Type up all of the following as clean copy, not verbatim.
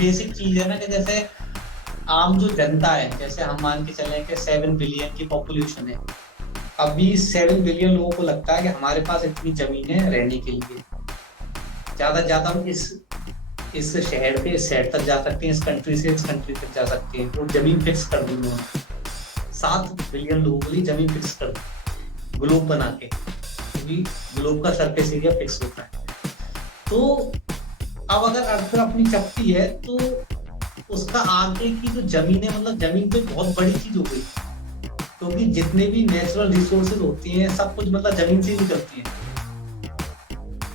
Basic चीज है ना कि जैसे आम जो जनता है, जैसे हम मान के चले कि 7 बिलियन की पॉपुलेशन है। अभी 7 बिलियन लोगों को लगता है कि हमारे पास इतनी जमीन है रहने के लिए, ज्यादा से ज्यादा हम इस शहर से इस शहर तक जा सकते हैं, इस कंट्री से इस कंट्री तक जा सकते हैं। वो जमीन फिक्स कर दी उन्होंने, 7 बिलियन लोगों के लिए जमीन फिक्स कर दी ग्लोब बना के, क्योंकि ग्लोब का सरफेस एरिया फिक्स होता है। तो अब अगर अर्थ अपनी चपटी है तो उसका आगे की जो जमीन है, मतलब जमीन तो बहुत बड़ी चीज हो गई, क्योंकि जितने भी नेचुरल रिसोर्सेज होती हैं सब कुछ मतलब जमीन से ही निकलती है।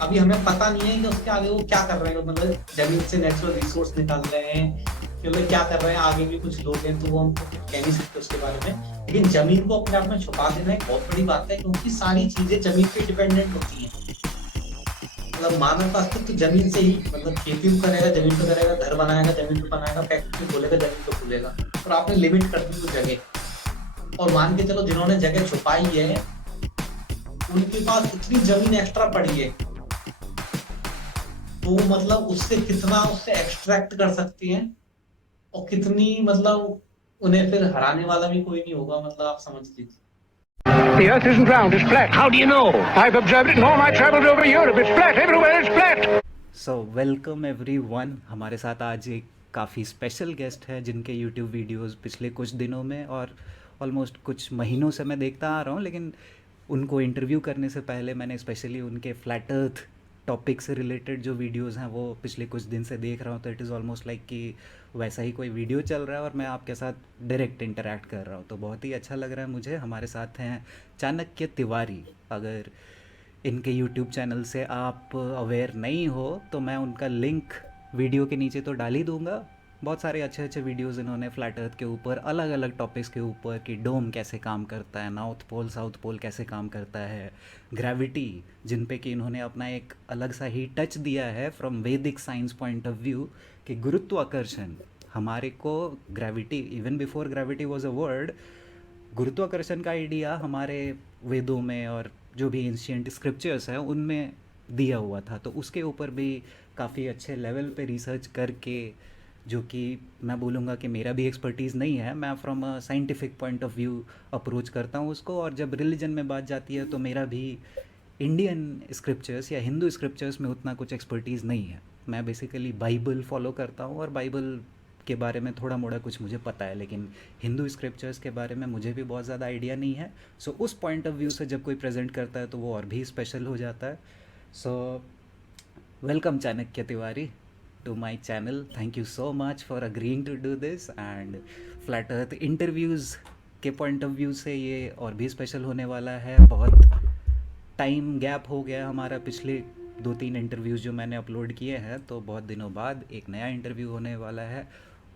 अभी हमें पता नहीं है कि उसके आगे वो क्या कर रहे हैं, मतलब जमीन से नेचुरल रिसोर्स निकाल रहे हैं कि मतलब क्या कर रहे हैं। आगे भी कुछ लोग हैं तो वो हमको कुछ कह नहीं सकते उसके बारे में, लेकिन जमीन को अपने आप में छुपा देना एक बहुत बड़ी बात है, क्योंकि सारी चीजें जमीन पे डिपेंडेंट होती हैं। मतलब मानव का अस्तित्व जमीन से ही, मतलब खेती भी करेगा जमीन पे करेगा, घर बनाएगा जमीन पे बनाएगा, फैक्ट्री खोलेगा जमीन पे खोलेगा। और आपने लिमिट कर दी वो जगह, और मान के चलो जिन्होंने जगह छुपाई है उनके पास इतनी जमीन एक्स्ट्रा पड़ी है, तो मतलब उससे कितना उससे एक्सट्रैक्ट कर सकती हैं, और कितनी मतलब उन्हें फिर हराने वाला भी कोई नहीं होगा, मतलब आप समझ लीजिए। The earth isn't round, it's flat. How do you know? I've observed it in all my travels over Europe. It's flat, everywhere it's flat. So welcome everyone. हमारे साथ आज एक काफ़ी स्पेशल गेस्ट है जिनके यूट्यूब वीडियोस पिछले कुछ दिनों में और ऑलमोस्ट कुछ महीनों से मैं देखता आ रहा हूँ, लेकिन उनको इंटरव्यू करने से पहले मैंने स्पेशली उनके फ्लैट अर्थ टॉपिक से रिलेटेड जो वीडियोस हैं वो पिछले कुछ दिन से देख रहा हूँ। तो इट इज़ ऑलमोस्ट लाइक कि वैसा ही कोई वीडियो चल रहा है और मैं आपके साथ डायरेक्ट इंटरेक्ट कर रहा हूँ, तो बहुत ही अच्छा लग रहा है मुझे। हमारे साथ हैं चाणक्य तिवारी। अगर इनके यूट्यूब चैनल से आप अवेयर नहीं हो तो मैं उनका लिंक वीडियो के नीचे तो डाल ही दूंगा। बहुत सारे अच्छे अच्छे वीडियोस इन्होंने फ्लैट अर्थ के ऊपर, अलग अलग टॉपिक्स के ऊपर, कि डोम कैसे काम करता है, नॉर्थ पोल साउथ पोल कैसे काम करता है, ग्रेविटी, जिन पे कि इन्होंने अपना एक अलग सा ही टच दिया है फ्रॉम वैदिक साइंस पॉइंट ऑफ व्यू, कि गुरुत्वाकर्षण हमारे को, gravity even before gravity was a word, गुरुत्वाकर्षण का आइडिया हमारे वेदों में और जो भी एंशियंट स्क्रिप्चर्स हैं उनमें दिया हुआ था। तो उसके ऊपर भी काफ़ी अच्छे लेवल पे रिसर्च करके, जो कि मैं बोलूँगा कि मेरा भी एक्सपर्टीज़ नहीं है, मैं from a scientific point of view approach करता हूँ उसको। और जब रिलीजन में बात जाती है तो मेरा भी इंडियन स्क्रिप्चर्स या हिंदू स्क्रिप्चर्स में उतना कुछ एक्सपर्टीज़ नहीं है। मैं बेसिकली बाइबल फॉलो करता हूँ और बाइबल के बारे में थोड़ा मोड़ा कुछ मुझे पता है, लेकिन हिंदू स्क्रिप्चर्स के बारे में मुझे भी बहुत ज़्यादा आइडिया नहीं है। सो उस पॉइंट ऑफ व्यू से जब कोई प्रेजेंट करता है तो वो और भी स्पेशल हो जाता है। So welcome Chanakya Tiwari to my channel. Thank you so much for agreeing to do this. And flat earth interviews के पॉइंट ऑफ व्यू से ये और भी स्पेशल होने वाला है। बहुत टाइम गैप हो गया हमारा, पिछले 2-3 इंटरव्यूज़ जो मैंने अपलोड किए हैं, तो बहुत दिनों बाद एक नया इंटरव्यू होने वाला है।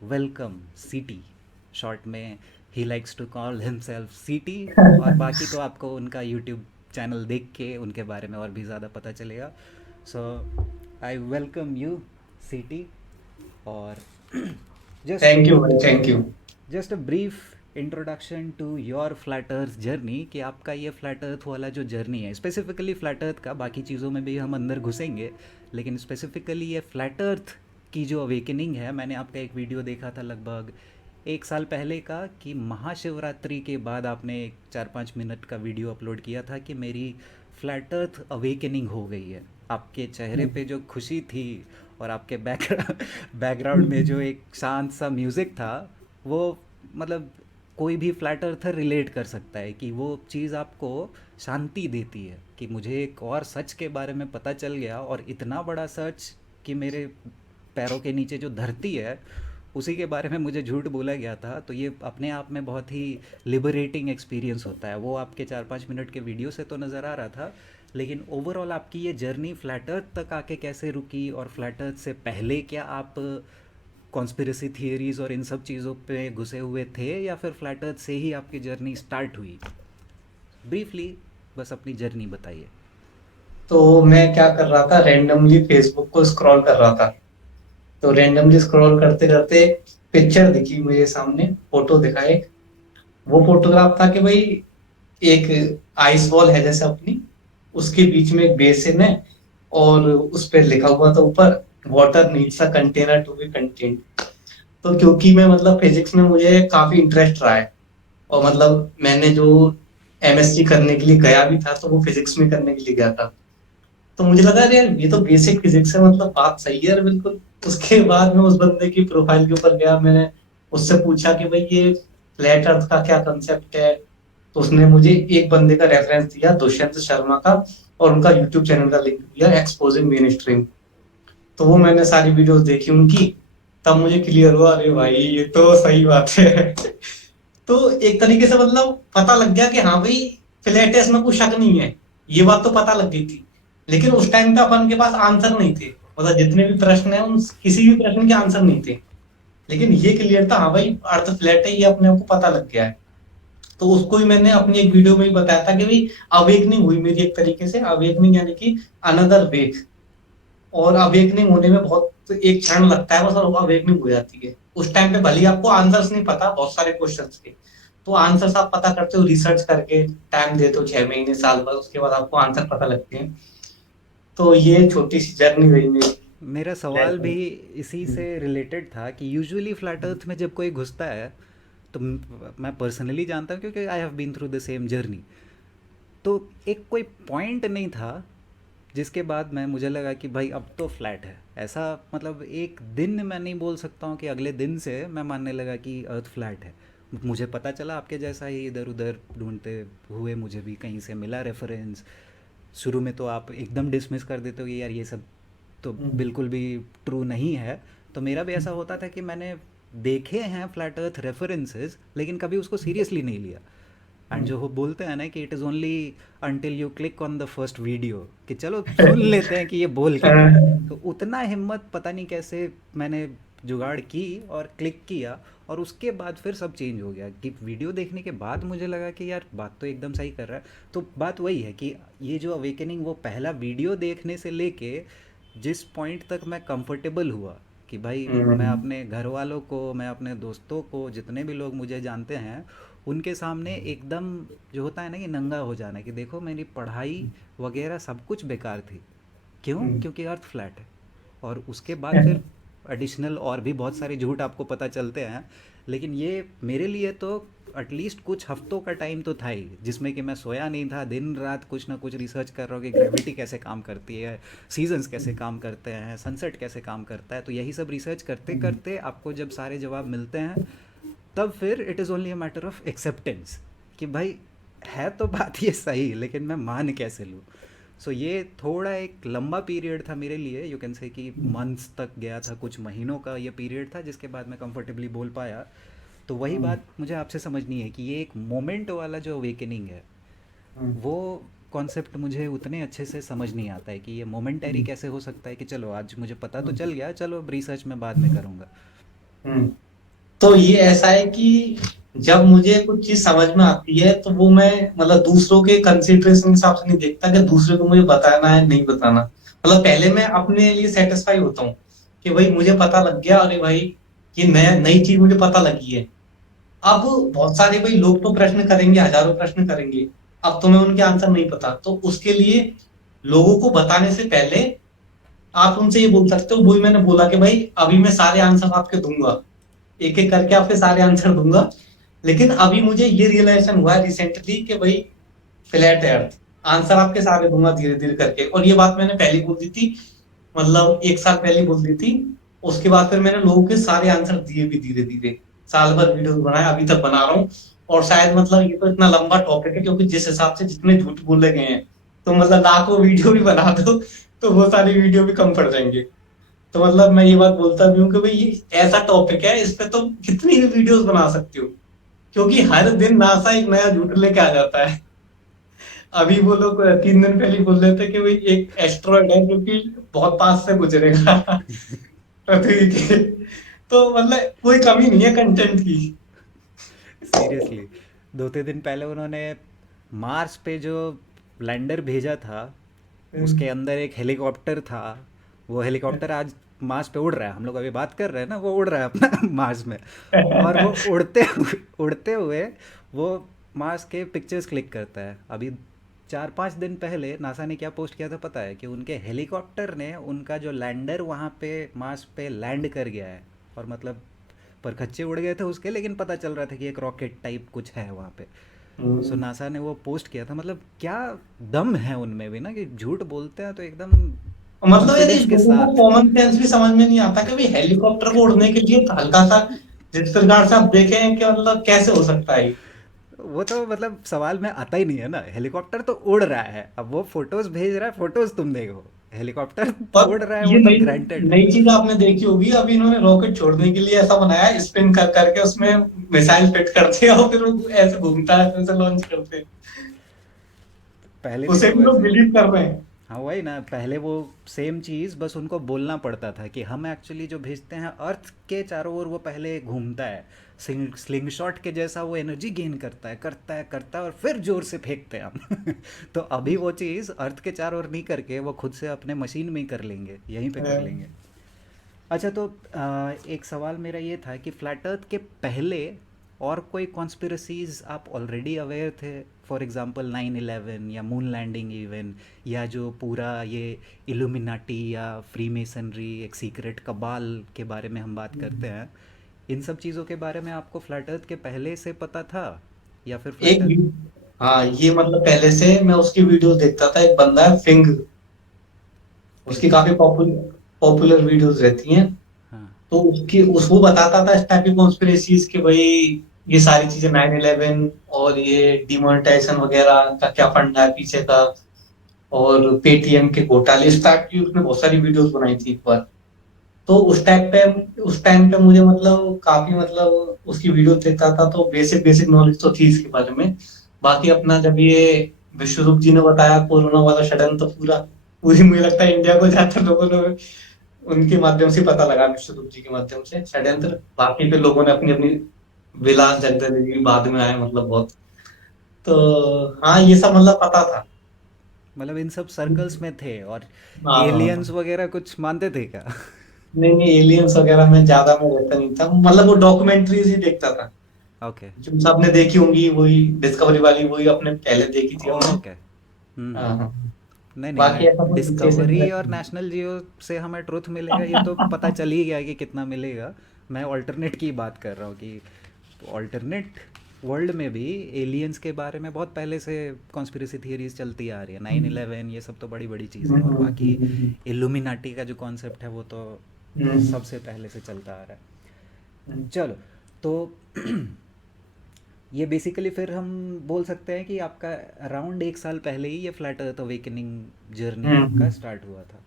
वेलकम सीटी, शॉर्ट में ही likes to call himself CT. और बाकी तो आपको उनका यूट्यूब चैनल देख के उनके बारे में और भी ज़्यादा पता चलेगा। सो आई वेलकम यू सीटी। और जस्ट थैंक यू भाई, thank you. Just a brief introduction to your flat earth journey, कि आपका ये फ्लैट अर्थ वाला जो जर्नी है, स्पेसिफिकली फ्लैट अर्थ का, बाकी चीज़ों में भी हम अंदर घुसेंगे, लेकिन स्पेसिफिकली ये फ्लैट अर्थ की जो अवेकनिंग है, मैंने आपका एक वीडियो देखा था लगभग 1 साल पहले का, कि महाशिवरात्रि के बाद आपने एक 4-5 मिनट का वीडियो अपलोड किया था कि मेरी फ्लैट अर्थ अवेकनिंग हो गई है। आपके चेहरे पे जो खुशी थी और आपके बैकग्राउंड में जो एक शांत सा म्यूज़िक था, वो मतलब कोई भी फ्लैट अर्थर रिलेट कर सकता है कि वो चीज़ आपको शांति देती है, कि मुझे एक और सच के बारे में पता चल गया, और इतना बड़ा सच कि मेरे पैरों के नीचे जो धरती है उसी के बारे में मुझे झूठ बोला गया था। तो ये अपने आप में बहुत ही लिबरेटिंग एक्सपीरियंस होता है। वो आपके 4-5 मिनट के वीडियो से तो नज़र आ रहा था, लेकिन ओवरऑल आपकी ये जर्नी फ्लैट अर्थ तक आके कैसे रुकी, और फ्लैट अर्थ से पहले क्या आप कॉन्स्पिरेसी थियरीज और इन सब चीज़ों पे घुसे हुए थे, या फिर फ्लैट अर्थ से ही आपकी जर्नी स्टार्ट हुई? ब्रीफली बस अपनी जर्नी बताइए। तो मैं क्या कर रहा था, रैंडमली फेसबुक को स्क्रॉल कर रहा था। तो रैंडमली स्क्रॉल करते करते पिक्चर दिखी मेरे सामने, फोटो दिखा एक। वो फोटोग्राफ था कि भाई एक आइस बॉल है जैसे अपनी, उसके बीच में एक बेसिन है, और उस पर लिखा हुआ था ऊपर water needs a container to be contained. तो क्योंकि मैं मतलब फिजिक्स में मुझे काफी इंटरेस्ट रहा है, और मतलब मैंने जो एमएससी करने के लिए गया भी था तो वो फिजिक्स में करने के लिए गया था। तो मुझे लगा अरे यार ये तो बेसिक फिजिक्स है, मतलब बात सही है यार बिल्कुल। उसके बाद मैं उस बंदे की प्रोफाइल के ऊपर गया, मैंने उससे पूछा कि भाई ये फ्लैट अर्थ का क्या कंसेप्ट है। तो उसने मुझे एक बंदे का रेफरेंस दिया, दुष्यंत शर्मा का, और उनका यूट्यूब चैनल का लिंक दिया, एक्सपोजिंग मेन स्ट्रीम। तो वो मैंने सारी वीडियोस देखी उनकी, तब मुझे क्लियर हुआ अरे भाई ये तो सही बात है। तो एक तरीके से मतलब पता लग गया कि हाँ भाई फ्लैट है, इसमें कोई शक नहीं है। ये बात तो पता लग गई थी। लेकिन उस टाइम पे अपन के पास आंसर नहीं थे, मतलब जितने भी प्रश्न है उन किसी भी प्रश्न के आंसर नहीं थे। लेकिन ये क्लियर था हाँ भाई अर्थ फ्लैट है, ये अपने आप को पता लग गया है। तो उसको ही मैंने अपनी एक वीडियो में ही बताया था कि भाई अवेकनिंग हुई मेरी, एक तरीके से अवेकनिंग यानी कि अनदर वेक। और अवेकनिंग होने में बहुत एक क्षण लगता है बस, और अवेकनिंग हो जाती है। उस टाइम पे भले ही आपको आंसर्स नहीं पता बहुत सारे क्वेश्चंस के, तो आंसर्स आप पता करते हो रिसर्च करके, टाइम देते हो 6 महीने साल भर, उसके बाद आपको आंसर पता लगते हैं। तो ये छोटी सी जर्नी रही मेरी मेरा फ्लैट सवाल भी में। इसी से रिलेटेड था कि यूजुअली फ्लैट अर्थ में जब कोई घुसता है तो मैं पर्सनली जानता हूँ क्योंकि I have been through the same journey. तो एक कोई पॉइंट नहीं था जिसके बाद मैं मुझे लगा कि भाई अब तो फ्लैट है ऐसा। मतलब एक दिन मैं नहीं बोल सकता हूँ कि अगले दिन से मैं मानने लगा कि अर्थ फ्लैट है। मुझे पता चला आपके जैसा ही इधर उधर ढूंढते हुए मुझे भी कहीं से मिला रेफरेंस। शुरू में तो आप एकदम डिसमिस कर देते हो कि यार ये सब तो हम्म, बिल्कुल भी ट्रू नहीं है। तो मेरा भी ऐसा होता था कि मैंने देखे हैं फ्लैट अर्थ रेफरेंसेस लेकिन कभी उसको सीरियसली नहीं लिया। एंड हम्म, जो वो बोलते हैं ना कि it is only until you click on the first video कि चलो सुन लेते हैं कि ये बोल क्या रहा है। तो उतना हिम्मत पता नहीं कैसे मैंने जुगाड़ की और क्लिक किया। और उसके बाद फिर सब चेंज हो गया कि वीडियो देखने के बाद मुझे लगा कि यार बात तो एकदम सही कर रहा है। तो बात वही है कि ये जो अवेकनिंग वो पहला वीडियो देखने से लेके जिस पॉइंट तक मैं कंफर्टेबल हुआ कि भाई मैं हम्म, अपने घर वालों को, मैं अपने दोस्तों को, जितने भी लोग मुझे जानते हैं उनके सामने एकदम जो होता है ना कि नंगा हो जाना कि देखो मेरी पढ़ाई वगैरह सब कुछ बेकार थी। क्यों? हम्म, क्योंकि अर्थ फ्लैट है। और उसके बाद फिर एडिशनल और भी बहुत सारे झूठ आपको पता चलते हैं। लेकिन ये मेरे लिए तो एटलीस्ट कुछ हफ्तों का टाइम तो था ही जिसमें कि मैं सोया नहीं था, दिन रात कुछ ना कुछ रिसर्च कर रहा हूँ कि ग्रेविटी कैसे काम करती है, सीजन्स कैसे काम करते हैं, सनसेट कैसे काम करता है। तो यही सब रिसर्च करते करते आपको जब सारे जवाब मिलते हैं तब फिर it is only a matter of acceptance कि भाई है तो बात ये सही लेकिन मैं मान कैसे लूँ। सो ये थोड़ा एक लंबा पीरियड था मेरे लिए, यू कैन से कि मंथ्स तक गया था, कुछ महीनों का ये पीरियड था जिसके बाद मैं कंफर्टेबली बोल पाया। तो वही हम्म, बात मुझे आपसे समझनी है कि ये एक मोमेंट वाला जो अवेकनिंग है हम्म, वो कॉन्सेप्ट मुझे उतने अच्छे से समझ नहीं आता है कि ये मोमेंटरी कैसे हो सकता है कि चलो आज मुझे पता तो चल गया, चलो अब रिसर्च में बाद में करूँगा। हम्म। तो ये ऐसा है कि जब मुझे कुछ चीज समझ में आती है तो वो मैं मतलब दूसरों के कंसिडरेशन के हिसाब से नहीं देखता कि दूसरे को मुझे बताना है नहीं बताना। मतलब पहले मैं अपने लिए सेटिस्फाई होता हूँ कि भाई मुझे पता लग गया, अरे भाई ये नया नई चीज मुझे पता लगी है। अब बहुत सारे भाई लोग तो प्रश्न करेंगे, हजारों प्रश्न करेंगे, अब तुम्हें उनके आंसर नहीं पता, तो उसके लिए लोगों को बताने से पहले आप उनसे ये बोल सकते हो, वही मैंने बोला कि भाई अभी मैं सारे आंसर आपके दूंगा, एक एक करके आपके सारे आंसर दूंगा। लेकिन अभी मुझे ये रियलाइजेशन हुआ है रिसेंटली कि भाई फ्लैट है अर्थ, आंसर आपके सारे दूंगा धीरे धीरे करके। और ये बात मैंने पहले बोल दी थी, मतलब एक साल पहले बोल दी थी। उसके बाद फिर मैंने लोगों के सारे आंसर दिए भी धीरे धीरे, साल भर वीडियो बनाए, अभी तक बना रहा हूँ। और शायद मतलब ये तो इतना लंबा टॉपिक है क्योंकि जिस हिसाब से जितने झूठ बोले गए हैं, तो मतलब लाखों वीडियो भी बना दो तो वो सारी वीडियो भी कम पड़ जाएंगे। तो मतलब मैं ये बात बोलता भी हूँ कि भाई ये ऐसा टॉपिक है, इस पे तो कितनी भी वीडियोस बना सकते हो, क्योंकि हर दिन नासा एक नया झूठ लेके आ जाता है। अभी वो लोग 3 दिन पहले बोल रहे थे कि भाई एक एस्ट्रॉयड है जो कि बहुत पास से गुजरेगा पृथ्वी के। तो मतलब कोई कमी नहीं है कंटेंट की। सीरियसली 2-3 दिन पहले उन्होंने मार्स पे जो लैंडर भेजा था उसके अंदर एक हेलीकॉप्टर था। वो हेलीकॉप्टर आज मार्स पे उड़ रहा है, हम लोग अभी बात कर रहे हैं ना, वो उड़ रहा है अपना मार्स में। और वो उड़ते हुए वो मार्स के पिक्चर्स क्लिक करता है। अभी 4-5 दिन पहले नासा ने क्या पोस्ट किया था पता है? कि उनके हेलीकॉप्टर ने उनका जो लैंडर वहाँ पे मार्स पे लैंड कर गया है। और मतलब परखच्चे उड़ गए थे उसके, लेकिन पता चल रहा था कि एक रॉकेट टाइप कुछ है वहाँ पे। सो हम्म। नासा ने वो पोस्ट किया था। मतलब क्या दम है उनमें भी ना, कि झूठ बोलते हैं तो एकदम मतलब यार, ये कॉन्फिडेंस के लोगों को साथ। कॉमन सेंस भी समझ में नहीं आता कि भाई हेलीकॉप्टर को उड़ने के लिए हल्का सा, जिस प्रकार से आप देखें कि मतलब कैसे हो सकता है ये? वो तो मतलब सवाल में आता ही नहीं है ना। हेलीकॉप्टर तो उड़ रहा है, अब वो फोटोज भेज रहा है, फोटोज तुम देखो। हेलीकॉप्टर पर उड़ रहा है, ये वो तो नई ग्रांटेड है। नई चीज आपने देखी होगी, अभी इन्होंने रॉकेट छोड़ने के लिए ऐसा बनाया, स्पिन कर करके उसमें मिसाइल फिट करते हैं और फिर वो ऐसे घूमता है, फिर से लॉन्च करते हैं। पहले भी उसे तो भी लोग वैसे। बिलीव कर रहे हैं। हाँ वही ना, पहले वो सेम चीज़ बस उनको बोलना पड़ता था कि हम एक्चुअली जो भेजते हैं अर्थ के चारों ओर वो पहले घूमता है, स्लिंग शॉट के जैसा वो एनर्जी गेन करता है, करता है, करता है, और फिर जोर से फेंकते हैं हम। तो अभी वो चीज़ अर्थ के चारों ओर नहीं करके वो खुद से अपने मशीन में ही कर लेंगे, यहीं पे कर लेंगे। अच्छा तो एक सवाल मेरा ये था कि फ्लैट अर्थ के पहले और कोई कॉन्स्पिरसीज आप ऑलरेडी अवेयर थे? फॉर एग्जांपल 9/11 या मून लैंडिंग इवन, या जो पूरा ये इल्यूमिनाटी या फ्री मेसनरी एक सीक्रेट कबाल के बारे में हम बात करते हैं, इन सब चीज़ों के बारे में आपको फ्लैट अर्थ के पहले से पता था? या फिर फ्लैट एक अर्थ। हाँ, ये मतलब पहले से मैं उसकी वीडियोस देखता था। एक बंदा है फिंग, उसकी फिंग। काफी पॉपुलर पॉपुलर वीडियोस रहती हैं। हाँ। तो उसकी उस वो बताता था इस टाइप की कॉन्स्पिरेसीज कि भाई ये सारी चीजें 9/11 और ये डिमोनेटाइजेशन वगैरह का क्या फंडा है पीछे का, और पेटीएम के घोटाले, इस टाइप की उसने बहुत सारी वीडियोस बनाई थी एक बार। तो उस टाइम पे मुझे मतलब काफी मतलब उसकी वीडियो देखता था, तो बेसिक बेसिक नॉलेज तो थी इसके बारे में। बाकी अपना जब ये विश्वरूप जी ने बताया कोरोना वाला षड्यंत्र, तो पूरी मुझे लगता है इंडिया को ज्यादातर लोगों ने उनके माध्यम से पता लगा, विश्वरूप जी के माध्यम से षड्यंत्र। बाकी फिर लोगों ने अपनी अपनी विलास जगदलवी बाद में आए मतलब बहुत। तो हाँ, ये सब मतलब पता था। मतलब इन सब सर्कल्स में थे। और हाँ, एलियंस वगैरह कुछ मानते थे क्या? नहीं नहीं, एलियंस वगैरह में ज्यादा मैं रहता नहीं था, मतलब वो डॉक्यूमेंट्रीज ही देखता था। ओके। जो सबने देखी होंगी वही डिस्कवरी वाली, वही अपने पहले देखी थी हमने। ओके। हाँ हाँ। नहीं नहीं, बाकी ऐसा मैं कुछ विशेष डिस्कवरी इंटरेस्ट और नेशनल जियो से हमें ट्रुथ मिलेगा ये तो पता चल ही गया कि कितना मिलेगा। मैं ऑल्टरनेट की बात कर रहा हूँ कि ऑल्टरनेट वर्ल्ड में भी एलियंस के बारे में बहुत पहले से कॉन्स्पिरेसी थियरीज चलती आ रही है। 9/11 ये सब तो बड़ी बड़ी चीज़ें हैं, और बाकी इल्यूमिनाटी का जो कॉन्सेप्ट है वो तो सबसे पहले से चलता आ रहा है। चलो तो ये बेसिकली फिर हम बोल सकते हैं कि आपका अराउंड 1 साल पहले ही ये फ्लैट अर्थ अवेकनिंग जर्नी आपका स्टार्ट हुआ था।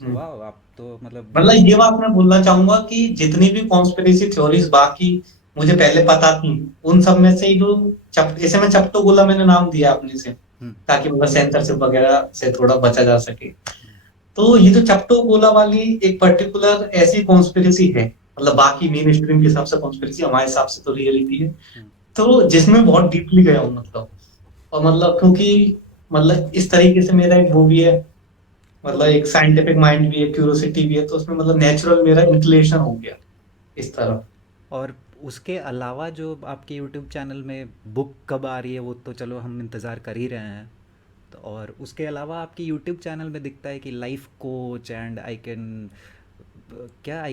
सो वाह, आप तो मतलब मतलब ये बात मैं बोलना चाहूंगा कि जितनी भी कॉन्स्पिरेसी थ्योरीज बाकी मुझे पहले पता थी, उन सब में से ही जो इसे मैं चप्टो गोला मैंने नाम दिया अपने से, हम्म। ताकि मतलब सेंसरशिप वगैरह से थोड़ा बचा जा सके। तो ये जो चप्टो गोला वाली एक पर्टिकुलर ऐसी कॉन्स्पिरेसी है, मतलब बाकी मेन स्ट्रीम के हिसाब से कॉन्स्पिरेसी, हमारे हिसाब से तो रियलिटी है। हम्म। तो जिसमें बहुत डीपली गया हूँ मतलब। और मतलब क्योंकि मतलब इस तरीके से मेरा एक वो भी है, मतलब एक साइंटिफिक माइंड भी है, क्यूरियोसिटी भी है, तो उसमें मतलब नेचुरल मेरा इंक्लिनेशन हो गया इस तरफ। और उसके अलावा जो आपके यूट्यूब चैनल में बुक कब आ रही है वो तो चलो हम इंतज़ार कर ही रहे हैं। तो और उसके अलावा आपके यूट्यूब चैनल में दिखता है कि life coach and I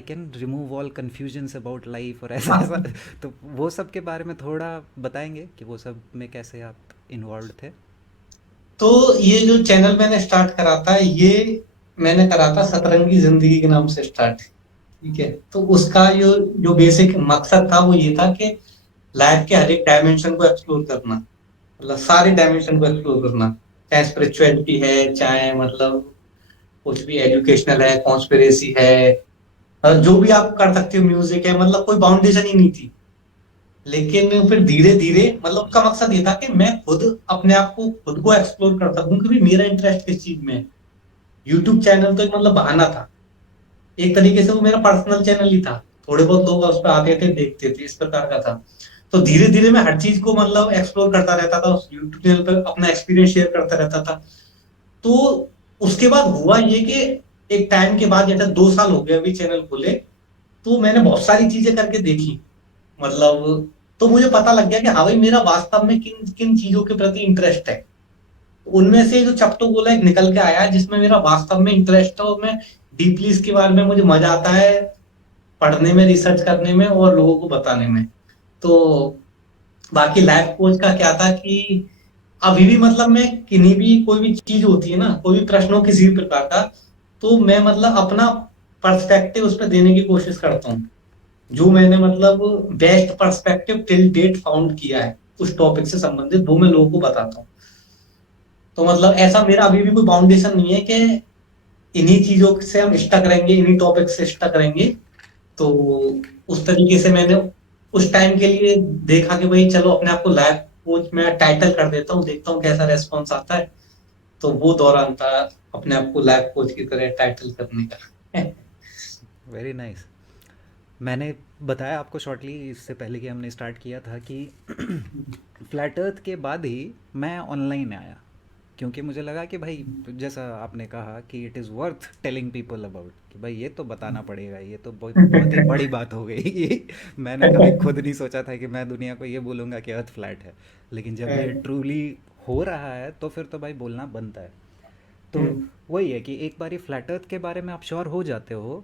can remove all confusions about life और ऐसा ऐसा। तो वो सब के बारे में थोड़ा बताएंगे कि वो सब में कैसे आप इन्वॉल्व थे? तो ये जो चैनल मैंने स्टार्ट करा था, ये मैंने करा था सतरंगी जिंदगी के नाम से स्टार्ट। ठीक है, तो उसका जो जो बेसिक मकसद था वो ये था कि लाइफ के हर एक डायमेंशन को एक्सप्लोर करना, मतलब सारे डायमेंशन को एक्सप्लोर करना। चाहे स्पिरिचुअलिटी है, चाहे मतलब कुछ भी एजुकेशनल है, कॉन्स्पिरेसी है, जो भी आप कर सकते हो, म्यूजिक है, मतलब कोई बाउंडेशन ही नहीं थी। लेकिन फिर धीरे धीरे मतलब उसका मकसद ये था कि मैं खुद अपने आप को खुद को एक्सप्लोर कर सकूं कि भी मेरा इंटरेस्ट किस चीज में है। यूट्यूब चैनल तो एक मतलब बहाना था, एक तरीके से वो मेरा पर्सनल चैनल ही था। थोड़े बहुत लोग उस पर आते थे, देखते थे, इस प्रकार का था। तो धीरे धीरे मैं हर चीज को मतलब एक्सप्लोर करता रहता था, उस यूट्यूब चैनल पर अपना एक्सपीरियंस शेयर करता रहता था। तो उसके बाद हुआ ये कि एक टाइम के बाद, जैसे 2 साल हो गए अभी चैनल खोले, तो मैंने बहुत सारी चीजें करके देखी मतलब। तो मुझे पता लग गया कि हाँ भाई, मेरा वास्तव में किन किन चीजों के प्रति इंटरेस्ट है। उनमें से जो चप्टू गोला एक निकल के आया है, जिसमें मेरा वास्तव में इंटरेस्ट है और मैं डीपली इसके बारे में मुझे मजा आता है पढ़ने में, रिसर्च करने में और लोगों को बताने में। तो बाकी लाइफ कोच का क्या था कि अभी भी मतलब मैं किन्हीं भी कोई भी चीज होती है ना, कोई भी प्रश्न हो किसी भी प्रकार का, तो मैं मतलब अपना पर्सपेक्टिव उस पर देने की कोशिश करता हूँ, जो मैंने मतलब best perspective till date found किया है उस टॉपिक से संबंधित, वो मैं लोगों को बताता हूँ। तो मतलब ऐसा मेरा अभी भी कोई बाउंडेशन नहीं है कि इन्हीं चीजों से हम स्टक रहेंगे, इन्हीं टॉपिक से स्टक रहेंगे। तो उस तरीके से मैंने उस टाइम के लिए देखा कि भाई चलो अपने आप को लाइफ कोच में टाइटल कर देता हूँ, देखता हूँ कैसा रेस्पॉन्स आता है। तो वो दौरान था अपने आप को लाइफ कोच की तरह टाइटल करने का। Very nice. मैंने बताया आपको शॉर्टली इससे पहले कि हमने स्टार्ट किया था कि फ्लैट अर्थ के बाद ही मैं ऑनलाइन आया, क्योंकि मुझे लगा कि भाई जैसा आपने कहा कि it is worth telling people about, कि भाई ये तो बताना पड़ेगा, ये तो बहुत बहुत ही बड़ी बात हो गई ये मैंने कभी खुद नहीं सोचा था कि मैं दुनिया को ये बोलूँगा कि अर्थ फ्लैट है, लेकिन जब ये ट्रूली हो रहा है तो फिर तो भाई बोलना बनता है। तो वही है कि एक बार ये फ्लैट अर्थ के बारे में आप श्योर हो जाते हो,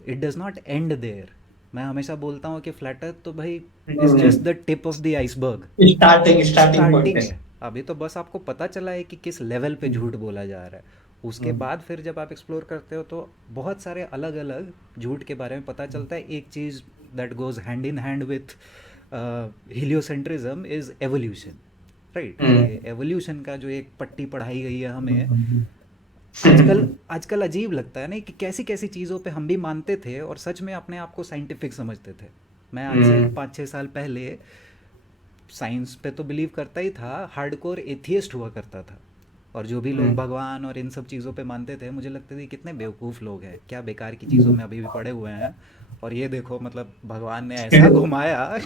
it does not end there. मैं हमेशा बोलता हूँ कि फ्लैट अर्थ तो भाई is just the tip of the iceberg, starting point starting है। है। अभी तो बस आपको पता चला है कि किस लेवल पे झूठ बोला जा रहा है। उसके बाद फिर जब आप एक्सप्लोर करते हो तो बहुत सारे अलग अलग झूठ के बारे में पता चलता है। एक चीज़ that goes hand in hand with heliocentrism is evolution, right. ये एवोल्यूशन का जो एक पट्टी पढ़ाई गई है हमें, आजकल आजकल अजीब लगता है ना कि कैसी कैसी चीज़ों पे हम भी मानते थे और सच में अपने आप को साइंटिफिक समझते थे। मैं आज से 5-6 साल पहले साइंस पे तो बिलीव करता ही था, हार्डकोर एथियस्ट हुआ करता था। और जो भी लोग भगवान और इन सब चीज़ों पे मानते थे, मुझे लगते थे कितने बेवकूफ़ लोग हैं, क्या बेकार की चीज़ों में अभी भी पड़े हुए हैं। और ये देखो मतलब भगवान ने ऐसा घुमाया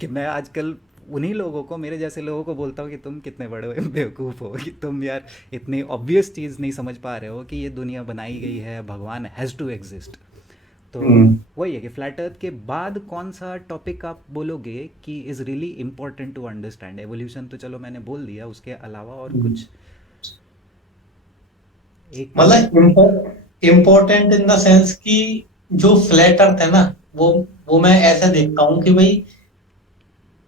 कि मैं आजकल उन्हीं लोगों को, मेरे जैसे लोगों को बोलता हूँ कि तुम कितने बड़े बेवकूफ़ हो, कि तुम यार इतनी ऑब्वियस चीज़ नहीं समझ पा रहे हो कि ये दुनिया बनाई गई है, भगवान हैज़ टू एग्जिस्ट। तो वही है कि फ्लैट अर्थ के बाद कौन सा टॉपिक आप बोलोगे कि is really important to understand evolution, तो चलो मैंने बोल दिया, उसके अलावा और कुछ एक टॉपिक। मतलब इम्पोर्टेंट इन द सेंस कि जो फ्लैट अर्थ है ना, वो मैं ऐसा देखता हूँ कि भाई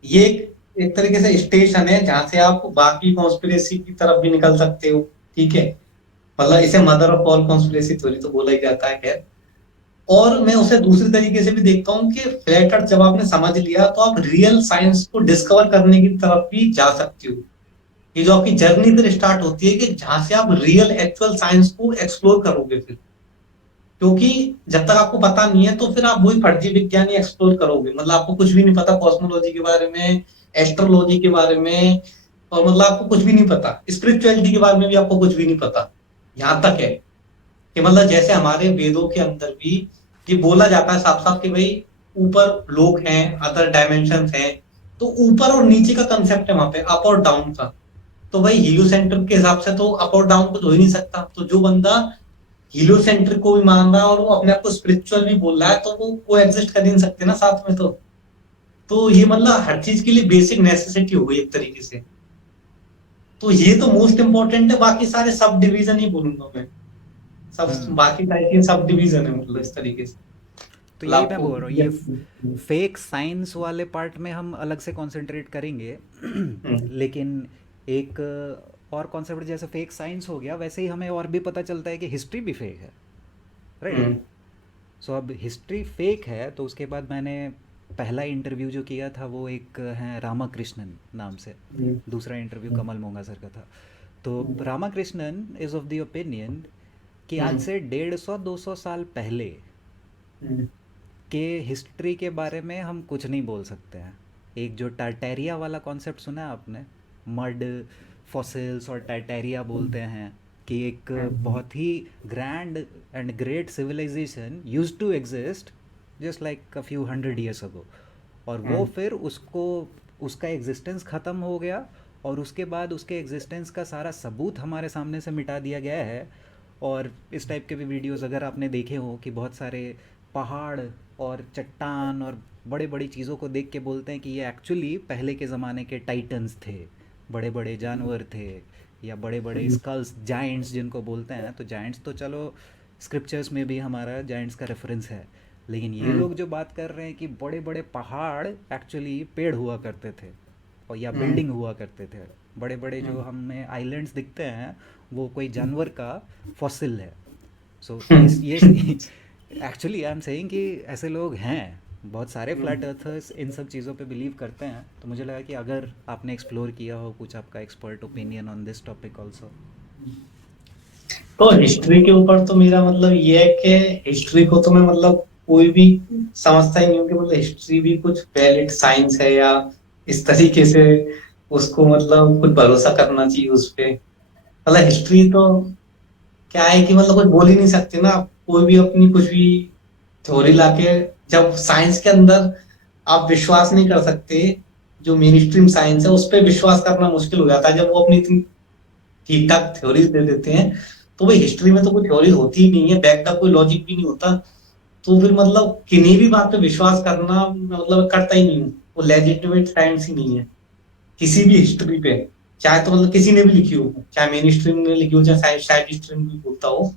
ये एक तरीके से स्टेशन है जहां से आप बाकी कॉन्स्पिरेसी की तरफ भी निकल सकते हो। ठीक है, मतलब इसे mother of all conspiracy theory तो बोला ही जाता है, खैर। और मैं उसे दूसरे तरीके से भी देखता हूँ कि फ्लैट अर्थ जब आपने समझ लिया तो आप रियल साइंस को डिस्कवर करने की तरफ भी जा सकते हो। ये जो आपकी जर्नी फिर स्टार्ट होती है कि जहां से आप रियल एक्चुअल साइंस को एक्सप्लोर करोगे फिर। क्योंकि जब तक आपको पता नहीं है तो फिर आप वही फर्जी विज्ञान ही एक्सप्लोर करोगे, मतलब आपको कुछ भी नहीं पता कॉस्मोलॉजी के बारे में, एस्ट्रोलॉजी के बारे में, और मतलब आपको कुछ भी नहीं पता स्पिरिचुअलिटी के बारे में भी, आपको कुछ भी नहीं पता। यहाँ तक है कि मतलब जैसे हमारे वेदों के अंदर भी ये बोला जाता है साफ साफ कि भाई ऊपर लोक हैं, अदर डायमेंशन हैं। तो ऊपर और नीचे का कंसेप्ट है वहां पे, अप और डाउन का। तो भाई हीलियोसेंट्रिक के हिसाब से तो अप और डाउन कुछ हो ही नहीं सकता। तो जो बंदा हीलियोसेंट्रिक को भी मान रहा है और वो अपने आप को स्पिरिचुअल भी बोल रहा है, तो वो को एग्जिस्ट कर ही नहीं सकते ना साथ में। तो ये मतलब हर चीज के लिए बेसिक नेसेसिटी हो गई एक तरीके से। तो ये तो मोस्ट इम्पोर्टेंट है, बाकी सारे सब डिवीजन ही बोलूंगा मैं। सब हम्म। बाकी सारी चीज सब डिवीजन है, मतलब इस तरीके से। तो मतलब यही मैं आपको बोल रहा हूँ, ये फेक साइंस वाले पार्ट में हम अलग से कंसंट्रेट करेंगे लेकिन एक और कॉन्सेप्ट जैसे फेक साइंस हो गया, वैसे ही हमें और भी पता चलता है कि हिस्ट्री भी फेक है, राइट। हम्म, सो अब हिस्ट्री फेक है तो उसके बाद मैंने पहला इंटरव्यू जो किया था वो एक हैं रामाकृष्णन नाम से, हम्म, दूसरा इंटरव्यू कमल मोंगा सर का था। तो Ramakrishnan is of the opinion कि आज हम्म, से 150-200 साल पहले हम्म, के हिस्ट्री के बारे में हम कुछ नहीं बोल सकते हैं। एक जो टार्टेरिया वाला कॉन्सेप्ट सुना है आपने, मड फॉसिल्स और टार्टेरिया बोलते हैं कि एक बहुत ही grand and great civilization use to exist just like a few 100 years ago, और वो फिर उसको उसका एग्जिस्टेंस ख़त्म हो गया और उसके बाद उसके एग्जिस्टेंस का सारा सबूत हमारे सामने से मिटा दिया गया है। और इस टाइप के भी वीडियोस अगर आपने देखे हो कि बहुत सारे पहाड़ और चट्टान और बड़े बड़ी चीज़ों को देख के बोलते हैं कि ये एक्चुअली पहले के ज़माने के टाइटन्स थे, बड़े बड़े जानवर थे, या बड़े बड़े स्कल्स जाइंट्स जिनको बोलते हैं, तो जाइंट्स तो चलो स्क्रिप्चर्स में भी हमारा जाइंट्स का रेफरेंस है, लेकिन ये लोग जो बात कर रहे हैं कि बड़े बड़े पहाड़ एक्चुअली पेड़ हुआ करते थे और या बिल्डिंग हुआ करते थे, बड़े बड़े जो हमें आइलैंड्स दिखते हैं वो कोई जानवर का फॉसिल है। सो ये एक्चुअली आई एम सेइंग कि ऐसे लोग हैं, बहुत सारे फ्लैट अर्थर्स इन सब चीज़ों पे बिलीव करते हैं। तो मुझे लगा कि अगर आपने एक्सप्लोर किया हो कुछ, आपका expert opinion on this topic also. तो हिस्ट्री के ऊपर तो मेरा मतलब ये है कि हिस्ट्री को तो मैं मतलब कोई भी समझता ही नहीं हूँ कि मतलब हिस्ट्री भी कुछ वैलिड साइंस है या इस तरीके से उसको मतलब कुछ भरोसा करना चाहिए उस पे। मतलब हिस्ट्री तो क्या है कि मतलब कुछ बोल ही नहीं सकते ना आप, कोई भी अपनी कुछ भी थ्योरी लाके, जब साइंस के अंदर आप विश्वास नहीं कर सकते, जो मेन स्ट्रीम साइंस है उस पर विश्वास करना मुश्किल हो जाता है जब वो अपनी इतनी ठीक ठाक थ्योरी दे देते हैं। तो भाई हिस्ट्री में तो कोई थ्योरी होती ही नहीं है, बैकअप कोई लॉजिक भी नहीं होता, तो फिर मतलब किन्हीं भी बात पे विश्वास करना मतलब करता ही नहीं हूँ, वो लेजिटिमेट साइंस ही नहीं है किसी भी हिस्ट्री पे। चाहे तो मतलब किसी ने भी लिखी हो, चाहे मेन स्ट्रीम ने लिखी हो चाहे साइड स्ट्रीम भी बोलता हो,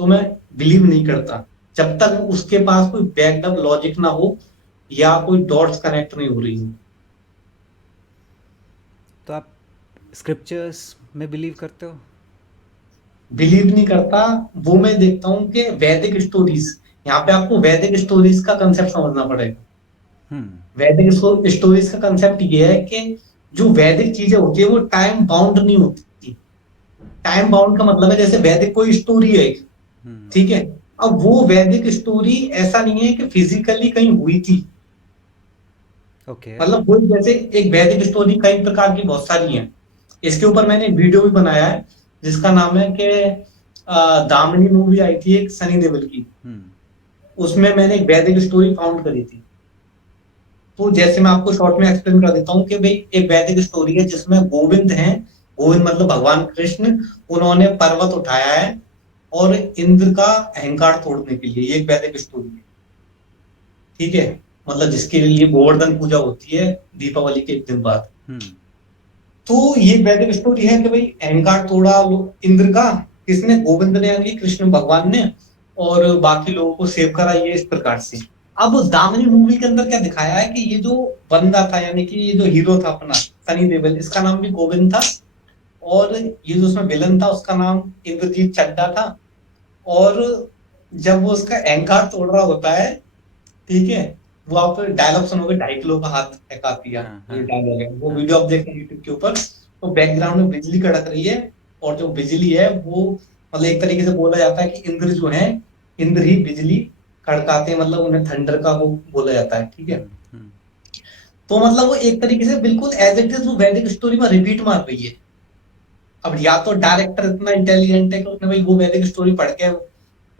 तो मैं बिलीव नहीं करता जब तक उसके पास कोई बैकअप लॉजिक ना हो या कोई डॉट्स कनेक्ट नहीं हो रही हो। तो आप स्क्रिप्चर्स में बिलीव करते हो? बिलीव नहीं करता, वो मैं देखता हूँ कि वैदिक स्टोरीज, यहाँ पे आपको वैदिक स्टोरीज का कंसेप्ट समझना पड़ेगा। हम्म। वैदिक स्टोरीज का कंसेप्ट ये है कि जो वैदिक चीजें होती है वो टाइम बाउंड नहीं होती। टाइम बाउंड का मतलब है जैसे वैदिक कोई स्टोरी है, हम्म। ठीक है, अब वो वैदिक स्टोरी ऐसा नहीं है कि फिजिकली कहीं हुई थी। ओके। मतलब वो जैसे एक वैदिक स्टोरी कई प्रकार की बहुत सारी हैं। इसके ऊपर मैंने एक वीडियो भी बनाया है जिसका नाम है कि दामिनी मूवी आई थी एक सनी देओल की, हम्म। उसमें मैंने एक वैदिक स्टोरी फाउंड करी थी। तो जैसे मैं आपको शॉर्ट में एक्सप्लेन कर देता हूँ कि भाई एक वैदिक स्टोरी है जिसमें गोविंद हैं, गोविंद मतलब भगवान कृष्ण, उन्होंने पर्वत उठाया है और इंद्र का अहंकार तोड़ने के लिए, ये एक वैदिक स्टोरी है, ठीक है। मतलब जिसके लिए गोवर्धन पूजा होती है दीपावली के एक दिन बाद। हम्म। तो ये वैदिक स्टोरी है कि भाई अहंकार तोड़ा इंद्र का, किसने, गोविंद ने यानी कृष्ण भगवान ने, और बाकी लोगों को सेव करा, ये इस प्रकार से। अब दामिनी मूवी के अंदर क्या दिखाया है कि ये जो बंदा था यानी कि ये जो हीरो था अपना सनी देओल, इसका नाम भी गोविंद था, और ये जो उसमें विलन था उसका नाम इंद्रजीत चड्ढा था। और जब वो उसका अहंकार तोड़ रहा होता है, ठीक है, वो आप डायलॉग सुनोगे, 2.5 किलो का हाथ है काफिया, हाँ ये हाँ डायलॉग है, वो हाँ। वीडियो आप देखें यूट्यूब के ऊपर। तो बैकग्राउंड में बिजली कड़क रही है, और जो बिजली है वो मतलब एक तरीके से बोला जाता है कि इंद्र जो है, इंद्र ही बिजली कड़काते हैं, मतलब उन्हें थंडर का वो बोला जाता है, ठीक है। हम्म। तो मतलब वो एक तरीके से बिल्कुल एज इट इज वो वैदिक स्टोरी में रिपीट मार रही है। अब या तो डायरेक्टर इतना इंटेलिजेंट है कि उसने भाई वो वैदिक स्टोरी पढ़ के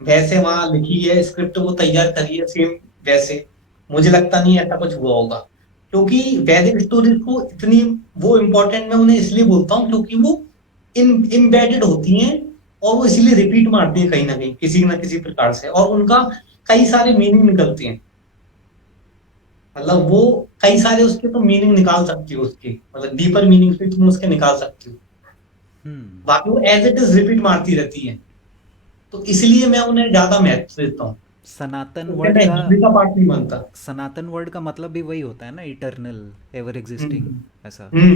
वैसे वहां लिखी है, स्क्रिप्ट वो तैयार करी है सेम वैसे, मुझे लगता नहीं ऐसा कुछ हुआ होगा। क्योंकि वैदिक स्टोरीज को इतनी वो इम्पोर्टेंट मैं उन्हें इसलिए बोलता हूँ क्योंकि वो इम्बेडेड होती हैं, और वो इसीलिए रिपीट मारती है कहीं ना कहीं किसी ना किसी प्रकार से, और उनका कई सारे मीनिंग निकलते हैं। मतलब वो कई सारे उसके तो मीनिंग निकाल सकती हो, उसके मतलब डीपर मीनिंग भी तुम उसके निकाल सकती हो। हम्म। बाकी वो एज इट इज रिपीट मारती रहती है, तो इसलिए मैं उन्हें ज्यादा महत्व देता हूँ। सनातन तो वर्ड मैं का, हिस्ट्री का पार्ट नहीं मानता। सनातन वर्ड का मतलब भी वही होता है ना, इटर्नल, एवर एग्जिस्टिंग, हम्म। ऐसा। हम्म।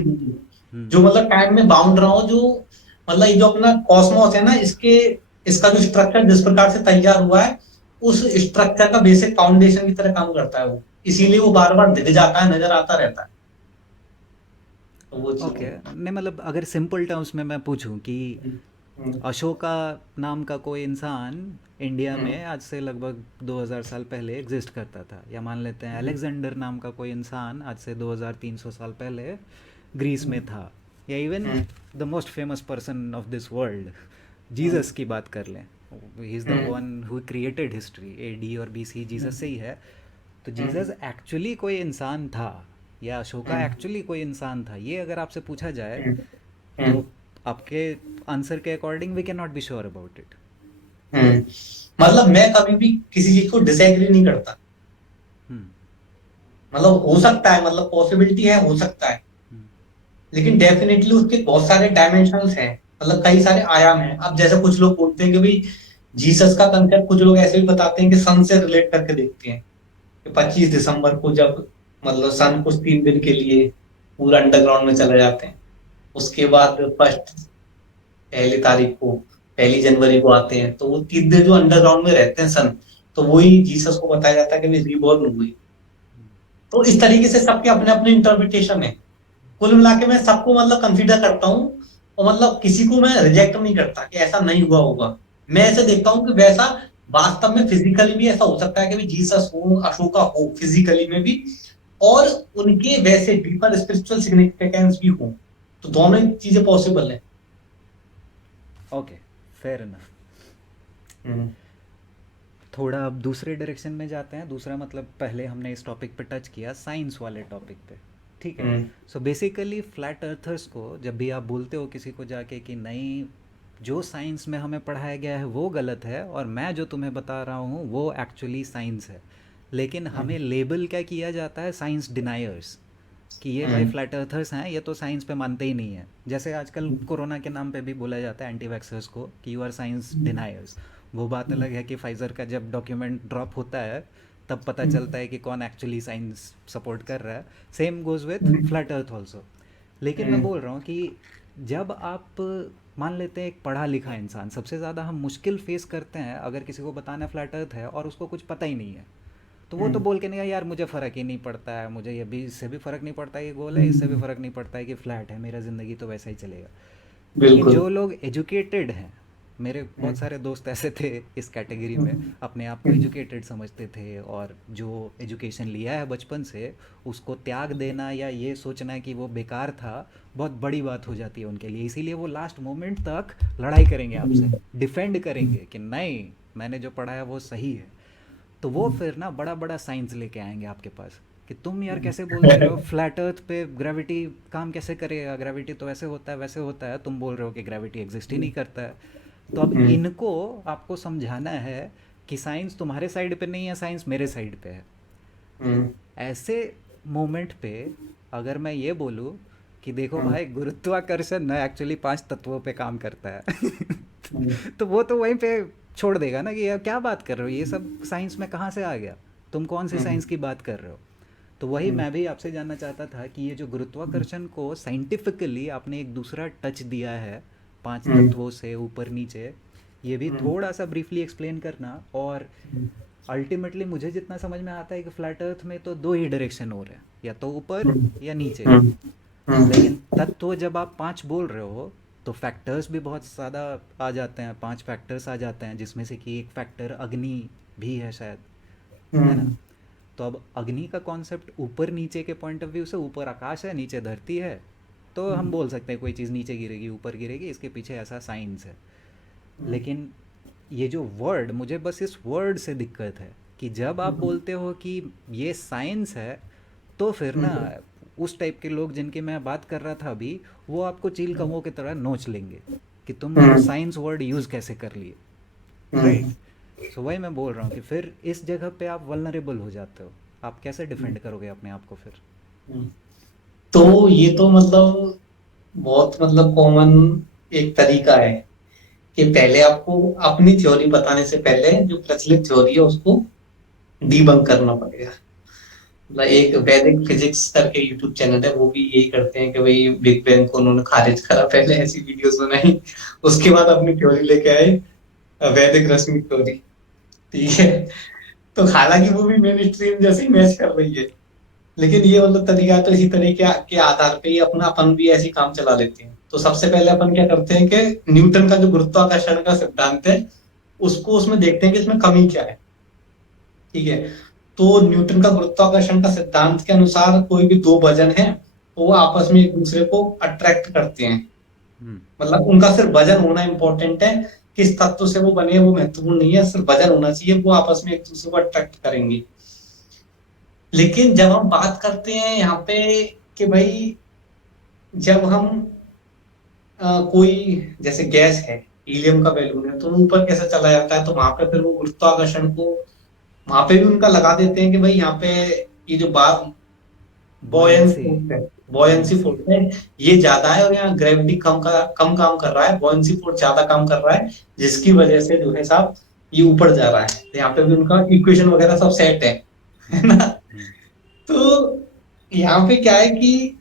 जो हम्म। मतलब टाइम में बाउंड रहा हो, जो मतलब ये जो अपना कॉस्मोस है ना, इसके इसका जो स्ट्रक्चर जिस प्रकार से तैयार हुआ है, उस स्ट्रक्चर का बेसिक फाउंडेशन की तरह काम करता है वो, इसीलिए वो बार बार दिख जाता है, नजर आता रहता है। तो वो चीज ओके, है। नहीं मतलब अगर सिंपल टर्म्स में मैं पूछूं कि हम्म। हम्म। अशोका नाम का कोई इंसान इंडिया हम्म। में आज से लगभग 2000 साल पहले एग्जिस्ट करता था, या मान लेते हैं अलेक्जेंडर नाम का कोई इंसान आज से 2300 साल पहले ग्रीस में था, या even hmm. The most famous person of this world hmm. Jesus की बात कर लें, he is the hmm. One who created history, AD और बीसी जीसस से ही है। तो हम्म। जीसस एक्चुअली कोई इंसान था या अशोका हम्म। एक्चुअली कोई इंसान था, ये अगर आपसे पूछा जाए हम्म। हम्म। तो आपके आंसर के according we can not be sure about it. Hmm. मतलब मैं कभी भी किसी चीज को डिसएग्री नहीं करता। हम्म। मतलब हो सकता है, मतलब पॉसिबिलिटी है, हो सकता है, लेकिन डेफिनेटली उसके बहुत सारे डायमेंशंस हैं, मतलब कई सारे आयाम हैं। अब जैसे कुछ लोग बोलते हैं कि भाई जीसस का कंसेप्ट, कुछ लोग ऐसे भी बताते हैं कि सन से रिलेट करके देखते हैं कि 25 दिसंबर को जब मतलब सन कुछ 3 दिन के लिए पूरा अंडरग्राउंड में चले जाते हैं, उसके बाद फर्स्ट पहली तारीख को, 1 जनवरी को आते हैं, तो वो 3 दिन जो अंडरग्राउंड में रहते हैं सन, तो वही जीसस को बताया जाता है कि रीबॉर्न हुई। तो इस तरीके से सबके अपने अपने इंटरप्रिटेशन है। कुल मिला के मैं सबको मतलब कंसीडर करता हूँ, और मतलब किसी को मैं रिजेक्ट नहीं करता कि ऐसा नहीं हुआ होगा। मैं ऐसे देखता हूँ कि वैसा वास्तव में फिजिकली भी ऐसा हो सकता है कि भी जीसस हो, अशोका हो फिजिकली में भी, और उनके वैसे डीपर स्पिरिचुअल सिग्निफिकेंस भी हो। तो दोनों ही चीजें पॉसिबल है। Okay, fair enough. हम्म। थोड़ा अब दूसरे डायरेक्शन में जाते हैं। दूसरा मतलब पहले हमने इस टॉपिक पे टच किया, साइंस वाले टॉपिक पे, ठीक है। हम्म। सो बेसिकली फ्लैट अर्थर्स को जब भी आप बोलते हो किसी को जाके कि नहीं, जो साइंस में हमें पढ़ाया गया है वो गलत है और मैं जो तुम्हें बता रहा हूँ वो एक्चुअली साइंस है, लेकिन हमें लेबल क्या किया जाता है, साइंस डिनायर्स, कि ये भाई हम्म। फ्लैट अर्थर्स हैं, ये तो साइंस पे मानते ही नहीं है। जैसे आजकल कोरोना के नाम पे भी बोला जाता है एंटी वैक्सर्स को कि यू आर साइंस डिनायर्स। वो बात अलग है कि फाइज़र का जब डॉक्यूमेंट ड्रॉप होता है तब पता चलता है कि कौन एक्चुअली साइंस सपोर्ट कर रहा है। Same goes with flat earth also. लेकिन मैं बोल रहा हूँ कि जब आप मान लेते हैं एक पढ़ा लिखा इंसान, सबसे ज़्यादा हम मुश्किल फेस करते हैं अगर किसी को बताना फ्लैट अर्थ है और उसको कुछ पता ही नहीं है, तो वो तो बोल के नहीं गया यार मुझे फ़र्क ही नहीं पड़ता है, मुझे ये भी इससे भी फ़र्क नहीं पड़ता है कि गोल है, इससे भी फ़र्क नहीं पड़ता है कि फ्लैट है, मेरा ज़िंदगी तो वैसा ही चलेगा। लेकिन बिल्कुल। जो लोग एजुकेटेड हैं, मेरे बहुत सारे दोस्त ऐसे थे इस कैटेगरी में, अपने आप को एजुकेटेड समझते थे और जो एजुकेशन लिया है बचपन से उसको त्याग देना या ये सोचना कि वो बेकार था, बहुत बड़ी बात हो जाती है उनके लिए। इसीलिए वो लास्ट मोमेंट तक लड़ाई करेंगे आपसे, डिफेंड करेंगे कि नहीं मैंने जो पढ़ा है वो सही है। तो वो फिर ना बड़ा बड़ा साइंस लेके आएंगे आपके पास कि तुम यार कैसे बोल दे रहे हो फ्लैट अर्थ पे ग्रेविटी काम कैसे करेगा, ग्रेविटी तो ऐसे होता है वैसे होता है, तुम बोल रहे हो कि ग्रेविटी एग्जिस्ट ही नहीं करता है। तो अब इनको आपको समझाना है कि साइंस तुम्हारे साइड पे नहीं है, साइंस मेरे साइड पे है। ऐसे मोमेंट पे अगर मैं ये बोलूँ कि देखो भाई गुरुत्वाकर्षण ना एक्चुअली 5 तत्वों पे काम करता है तो वो तो वहीं पे छोड़ देगा ना कि यार क्या बात कर रहे हो, ये सब साइंस में कहाँ से आ गया, तुम कौन सी साइंस की बात कर रहे हो। तो वही मैं भी आपसे जानना चाहता था कि ये जो गुरुत्वाकर्षण को साइंटिफिकली आपने एक दूसरा टच दिया है 5 तत्वों से ऊपर नीचे, ये भी थोड़ा सा ब्रीफली एक्सप्लेन करना। और अल्टीमेटली मुझे जितना समझ में आता है कि फ्लैट अर्थ में तो दो ही डायरेक्शन हो रहे हैं, या तो ऊपर या नीचे। लेकिन तत्व जब आप 5 बोल रहे हो तो फैक्टर्स भी बहुत ज़्यादा आ जाते हैं, 5 फैक्टर्स आ जाते हैं जिसमें से कि एक फैक्टर अग्नि भी है शायद, है ना। तो अब अग्नि का कॉन्सेप्ट ऊपर नीचे के पॉइंट ऑफ व्यू से, ऊपर आकाश है नीचे धरती है, तो हम बोल सकते हैं कोई चीज़ नीचे गिरेगी ऊपर गिरेगी, इसके पीछे ऐसा साइंस है। लेकिन ये जो वर्ड, मुझे बस इस वर्ड से दिक्कत है कि जब आप बोलते हो कि ये साइंस है, तो फिर ना उस टाइप के लोग जिनकी मैं बात कर रहा था अभी, वो आपको चील कौवों की तरह नोच लेंगे कि तुम साइंस वर्ड यूज़ कैसे कर लिए, राइट। सो वही मैं बोल रहा हूँ कि फिर इस जगह पे आप वल्नरेबल हो जाते हो, आप कैसे डिफेंड करोगे अपने आप को फिर। तो ये तो मतलब बहुत मतलब कॉमन एक तरीका है कि पहले आपको अपनी थ्योरी बताने से पहले जो प्रचलित थ्योरी है उसको डीबंक करना पड़ेगा। मतलब एक वैदिक फिजिक्स करके यूट्यूब चैनल है, वो भी यही करते हैं कि भाई बिग बैंग को उन्होंने खारिज करा, पहले ऐसी वीडियोस बनाई, उसके बाद अपनी थ्योरी लेके आए, वैदिक रश्मि थ्योरी। ठीक है। तो हालांकि वो भी मेन स्ट्रीम जैसे ही मैच कर रही है, लेकिन ये मतलब तरीका तो इसी तरीके के आधार पे ही अपना अपन भी ऐसी काम चला लेते हैं। तो सबसे पहले अपन क्या करते हैं कि न्यूटन का जो गुरुत्वाकर्षण का सिद्धांत है उसको उसमें देखते हैं कि इसमें कमी क्या है। ठीक है। तो न्यूटन का गुरुत्वाकर्षण का सिद्धांत के अनुसार कोई भी दो वजन है तो वो आपस में एक दूसरे को अट्रैक्ट करते हैं। मतलब उनका सिर्फ वजन होना इंपॉर्टेंट है, किस तत्व से वो बने वो महत्वपूर्ण नहीं है, सिर्फ वजन होना चाहिए, वो आपस में एक दूसरे को अट्रैक्ट करेंगे। लेकिन जब हम बात करते हैं यहाँ पे कि भाई जब हम कोई जैसे गैस है, हीलियम का बैलून है, तो वो ऊपर कैसे चला जाता है, तो वहां पे फिर वो गुरुत्वाकर्षण को वहां पे भी उनका लगा देते हैं कि भाई यहाँ पे ये जो बात बॉयंसी बॉयंसी। फोर्स है, बॉयंसी बॉयंसी। फोर्स है, ये ज्यादा है, और यहाँ ग्रेविटी कम काम कर रहा है, बॉयंसी फोर्स ज्यादा काम कर रहा है, जिसकी वजह से जो है साहब ये ऊपर जा रहा है। तो यहाँ पे भी उनका इक्वेशन वगैरह सब सेट है हम्म। ना। हम्म। तो यहाँ पे क्या है कि,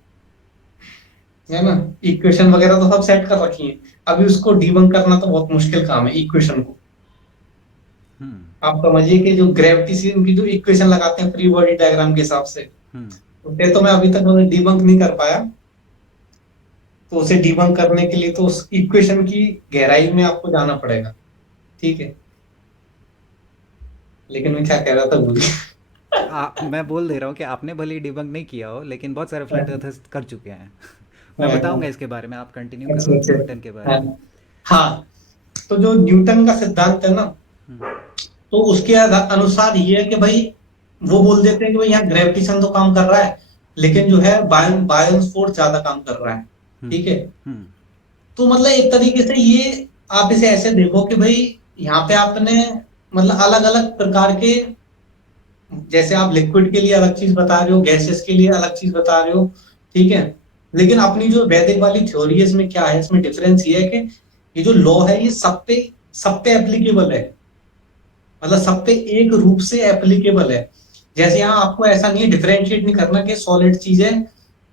है ना, इक्वेशन वगैरह तो सब सेट कर रखी है, अभी उसको डीबंक करना तो बहुत मुश्किल काम है इक्वेशन को। हम्म। आप समझिए कि जो ग्रेविटी से उनकी जो इक्वेशन लगाते हैं फ्री बॉडी डायग्राम के हिसाब से, हम्म। उसे तो मैं अभी तक डीबंक नहीं कर पाया। तो उसे डीबंक करने के लिए तो उस इक्वेशन की गहराई में आपको जाना पड़ेगा, ठीक है। लेकिन मैं क्या कह रहा था भूल मैं बोल दे रहा हूँ कि आपने भले ही डिबंक नहीं किया हो, लेकिन बहुत सारे फ्लैट गया। अर्थर्स कर चुके हैं। मैं बताऊंगा हाँ, इसके बारे में, आप कंटिन्यू अच्छा करो अच्छा। न्यूटन के बारे हाँ में। हाँ, तो जो न्यूटन का सिद्धांत है ना, हम्म। तो उसके अनुसार ये है कि भाई, वो बोल देते हैं कि भाई यहाँ ग्रेविटेशन तो काम कर रहा है, लेकिन जो है बायन्स फोर्स ज्यादा काम कर रहा है, हम्म। ठीक है। हम्म। तो मतलब एक तरीके से ये, आप इसे ऐसे देखो कि भाई यहाँ पे आपने मतलब अलग अलग प्रकार के, जैसे आप लिक्विड के लिए अलग चीज बता रहे हो, गैसेस के लिए अलग चीज बता रहे हो, ठीक है। लेकिन अपनी जो वैदिक वाली थ्योरी है, इसमें क्या है, इसमें डिफरेंस ये है कि ये जो लॉ है ये सब पे एप्लीकेबल है, मतलब सब पे एक रूप से एप्लीकेबल है। जैसे यहाँ आपको ऐसा नहीं है, डिफरेंशिएट नहीं करना कि सॉलिड चीज है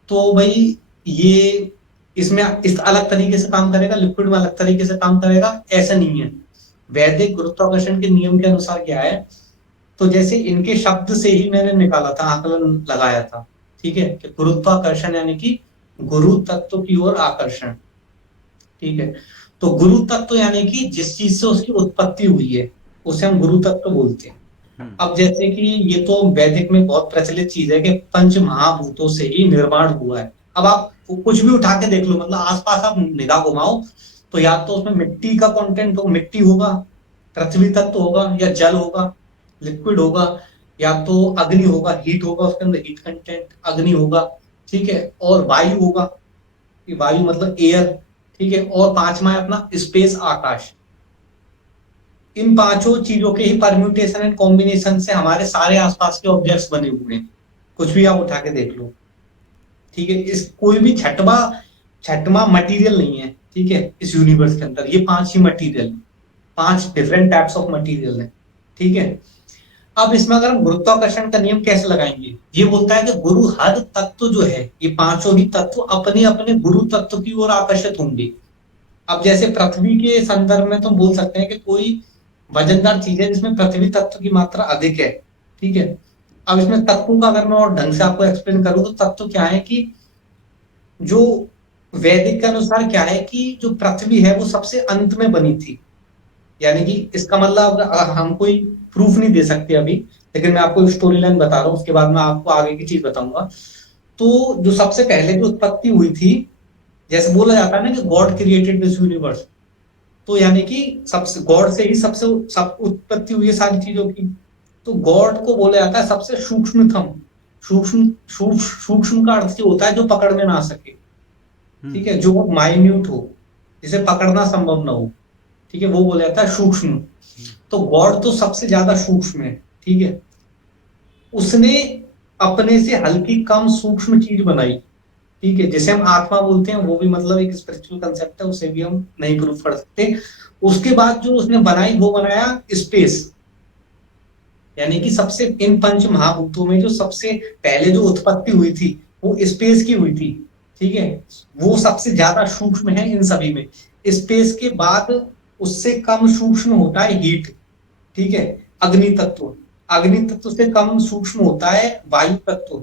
तो भाई ये इसमें इस अलग तरीके से काम करेगा, लिक्विड में अलग तरीके से काम करेगा, ऐसा नहीं है। वैदिक गुरुत्वाकर्षण के नियम के अनुसार क्या है, तो जैसे इनके शब्द से ही मैंने निकाला था, आकलन लगाया था, ठीक है, कि गुरुत्वाकर्षण यानी कि गुरु तत्व की ओर आकर्षण, ठीक है। तो गुरु तत्व यानी कि जिस चीज से उसकी उत्पत्ति हुई है, उसे हम गुरु तत्व बोलते हैं। हम्म। अब जैसे कि ये तो वैदिक में बहुत प्रचलित चीज है कि पंच महाभूतों से ही निर्माण हुआ है। अब आप कुछ भी उठा के देख लो, मतलब आसपास आप निगाह घुमाओ, तो या तो उसमें मिट्टी का कंटेंट हो, मिट्टी होगा, पृथ्वी तत्व होगा, या जल होगा, लिक्विड होगा, या तो अग्नि होगा, हीट होगा, उसके अंदर हीट कंटेंट अग्नि होगा, ठीक है, और वायु होगा, कि वायु मतलब एयर, ठीक है, और पांचवा है अपना स्पेस, आकाश। इन पांचों चीजों के ही परम्यूटेशन एंड कॉम्बिनेशन से हमारे सारे आसपास के ऑब्जेक्ट्स बने हुए हैं, कुछ भी आप उठा के देख लो, ठीक है। इस कोई भी छठवां मटेरियल नहीं है, ठीक है, इस यूनिवर्स के अंदर ये पांच ही मटेरियल, पांच डिफरेंट टाइप्स ऑफ मटेरियल है, ठीक है। अब इसमें अगर हम गुरुत्वाकर्षण का नियम कैसे लगाएंगे, ये बोलता है कि गुरु हर तत्व जो है, ये पांचों ही तत्व अपने अपने गुरु तत्व की ओर आकर्षित होंगे। अब जैसे पृथ्वी के संदर्भ में तो हम बोल सकते हैं कि कोई वजनदार चीज है जिसमें पृथ्वी तत्व की मात्रा अधिक है, ठीक है। अब इसमें तत्वों का अगर मैं और ढंग से आपको एक्सप्लेन करूं, तो तत्व क्या है कि जो वैदिक के अनुसार क्या है कि जो पृथ्वी है वो सबसे अंत में बनी थी, यानी कि इसका मतलब हम कोई प्रूफ नहीं दे सकते अभी, लेकिन मैं आपको स्टोरी लाइन बता रहा हूँ, उसके बाद मैं आपको आगे की चीज बताऊंगा। तो जो सबसे पहले जो उत्पत्ति हुई थी, जैसे बोला जाता है ना कि गॉड क्रिएटेड दिस यूनिवर्स, तो यानी कि सबसे गॉड से ही सबसे सब उत्पत्ति हुई है सारी चीजों की। तो गॉड को बोला जाता है सबसे सूक्ष्मतम, सूक्ष्म का अर्थ जो होता है जो पकड़ में ना सके, हम्म। ठीक है, जो बहुत माइन्यूट हो, जिसे पकड़ना संभव ना हो, ठीक है, वो बोला जाता है सूक्ष्म। तो गॉड तो सबसे ज्यादा सूक्ष्म है, ठीक है। उसने अपने से हल्की कम सूक्ष्म चीज बनाई, ठीक है, जिसे हम आत्मा बोलते हैं, वो भी मतलब एक स्पिरिचुअल कंसेप्ट है, उसे भी हम नहीं प्रूफ कर सकते। उसके बाद जो उसने बनाई वो बनाया स्पेस, यानी कि सबसे इन पंच महाभूतों में जो सबसे पहले जो उत्पत्ति हुई थी वो स्पेस की हुई थी, ठीक है। वो सबसे ज्यादा सूक्ष्म है इन सभी में। स्पेस के बाद उससे कम सूक्ष्म होता है हीट, ठीक है, अग्नि तत्व। अग्नि तत्व से कम सूक्ष्म होता है वायु तत्व,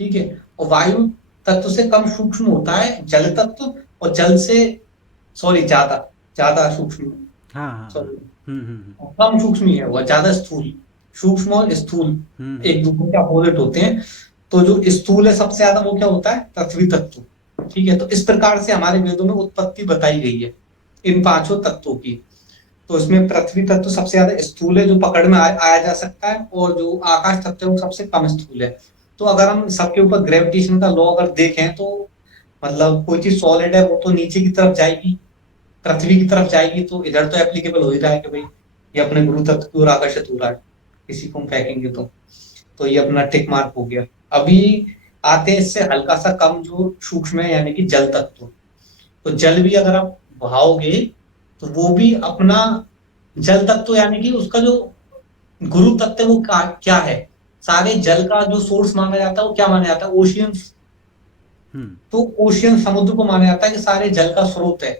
ठीक है, और वायु तत्व से कम सूक्ष्म होता है जल तत्व, और जल से, सॉरी, ज्यादा ज्यादा सूक्ष्म, हाँ हाँ हाँ। सॉरी, हम्म। हम्म। कम सूक्ष्म ही है वो, ज्यादा स्थूल। सूक्ष्म और स्थूल हम्म। एक दूसरे के अपोजिट होते हैं। तो जो स्थूल है सबसे ज्यादा, वो क्या होता है, पृथ्वी तत्व, ठीक है। तो इस प्रकार से हमारे वेदों में उत्पत्ति बताई गई है इन पांचों तत्वों की। तो इसमें पृथ्वी तत्व सबसे ज्यादा स्थूल है, जो पकड़ में आया जा सकता है, और जो आकाश तत्व है वो सबसे कम स्थूल है। तो अगर हम सबके ऊपर ग्रेविटेशन का लॉ अगर देखें, तो मतलब कोई चीज सॉलिड है वो तो नीचे की तरफ जाएगी, पृथ्वी की तरफ जाएगी, तो इधर तो एप्लीकेबल हो ही रहा है कि भाई ये अपने गुरु तत्व की ओर आकर्षित हो रहा है, किसी को हम फेंकेंगे तो ये अपना टिक मार्क हो गया। अभी आते हैं इससे हल्का सा कम जो सूक्ष्म है, यानी कि जल तत्व। तो जल भी अगर आप बहाओगे तो वो भी अपना जल तत्व, यानी कि उसका जो गुरु तत्व है वो क्या है। सारे जल का जो सोर्स माना जाता है वो क्या माना जाता है, ओशियंस। हम्म। तो ओशियन समुद्र को माना जाता है कि सारे जल का स्रोत है।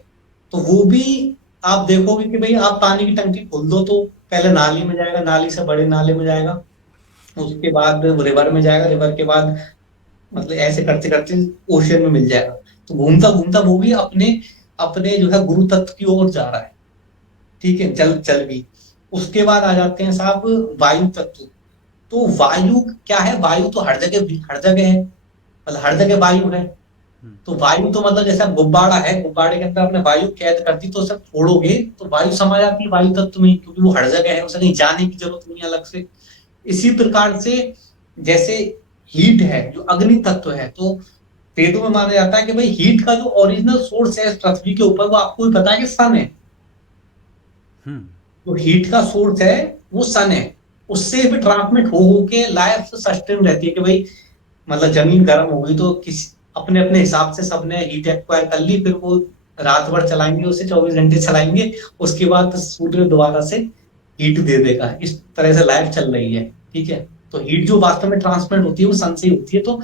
तो वो भी आप देखोगे कि भाई आप पानी की टंकी खोल दो तो पहले नाली में जाएगा, नाली से बड़े नाले में जाएगा, उसके बाद रिवर में जाएगा, रिवर के बाद मतलब ऐसे करते करते ओशियन में मिल जाएगा। तो घूमता घूमता वो भी अपने अपने जो है गुरु तत्व की ओर जा रहा है। ठीक है, जल जल भी। उसके बाद आ जाते हैं साहब वायु तत्व। तो वायु क्या है, वायु तो हर जगह है, मतलब हर जगह वायु है। हम्म। तो वायु तो मतलब जैसा गुब्बारा है, गुब्बारे के अंदर आपने वायु कैद कर दी तो उसे फोड़ोगे तो वायु समा जाती है वायु तत्व में, क्योंकि वो हर जगह है, उसे कहीं जाने की जरूरत नहीं है अलग से। इसी प्रकार से जैसे हीट है जो अग्नि तत्व है, तो वेदों में माना जाता है कि भाई हीट का जो ओरिजिनल सोर्स है इस पृथ्वी के ऊपर, वो आपको भी पता है कि सन है। हम्म। जो हीट का सोर्स है वो सन है। उससे भी ट्रांसमिट हो के लाइफ सस्टेन रहती है कि भाई मतलब जमीन गर्म हो गई तो किसी अपने अपने हिसाब से सबने हीट एक्वायर कर ली, फिर वो रात भर चलाएंगे उसे, 24 घंटे चलाएंगे, उसके बाद सूर्य दोबारा से हीट दे देगा। इस तरह से लाइफ चल रही है। ठीक है, तो हीट जो वास्तव में ट्रांसमिट होती है वो सन से ही होती है। तो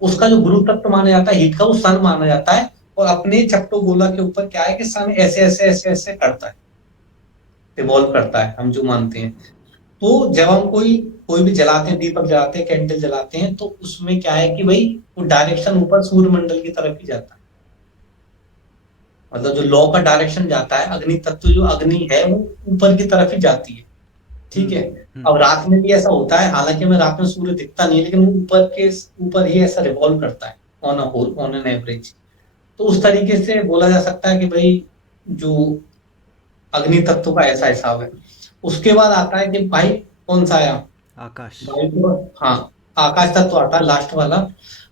उसका जो गुरु तत्व माना जाता है हीट का, वो सन माना जाता है। और अपने चट्टो गोला के ऊपर क्या है कि सन ऐसे ऐसे ऐसे ऐसे करता है, रिवॉल्व करता है, हम जो मानते हैं। तो जब हम कोई कोई भी जलाते हैं, दीपक जलाते हैं, कैंडल जलाते हैं, तो उसमें क्या है कि भाई वो डायरेक्शन ऊपर सूर्यमंडल की तरफ ही जाता है। मतलब जो लॉ का डायरेक्शन जाता है, अग्नि तत्व जो अग्नि है वो ऊपर की तरफ ही जाती है। ठीक हम्म। है। हम्म। अब रात में भी ऐसा होता है, हालांकि हमें रात में सूर्य दिखता नहीं है, लेकिन वो ऊपर ही ऐसा रिवॉल्व करता है on a whole, on an average. तो उस तरीके से बोला जा सकता है कि भाई जो अग्नि तत्व का ऐसा हिसाब है। उसके बाद आता है कि भाई कौन सा आया, आकाश। भाई तो हाँ, आकाश तत्व आता है लास्ट वाला।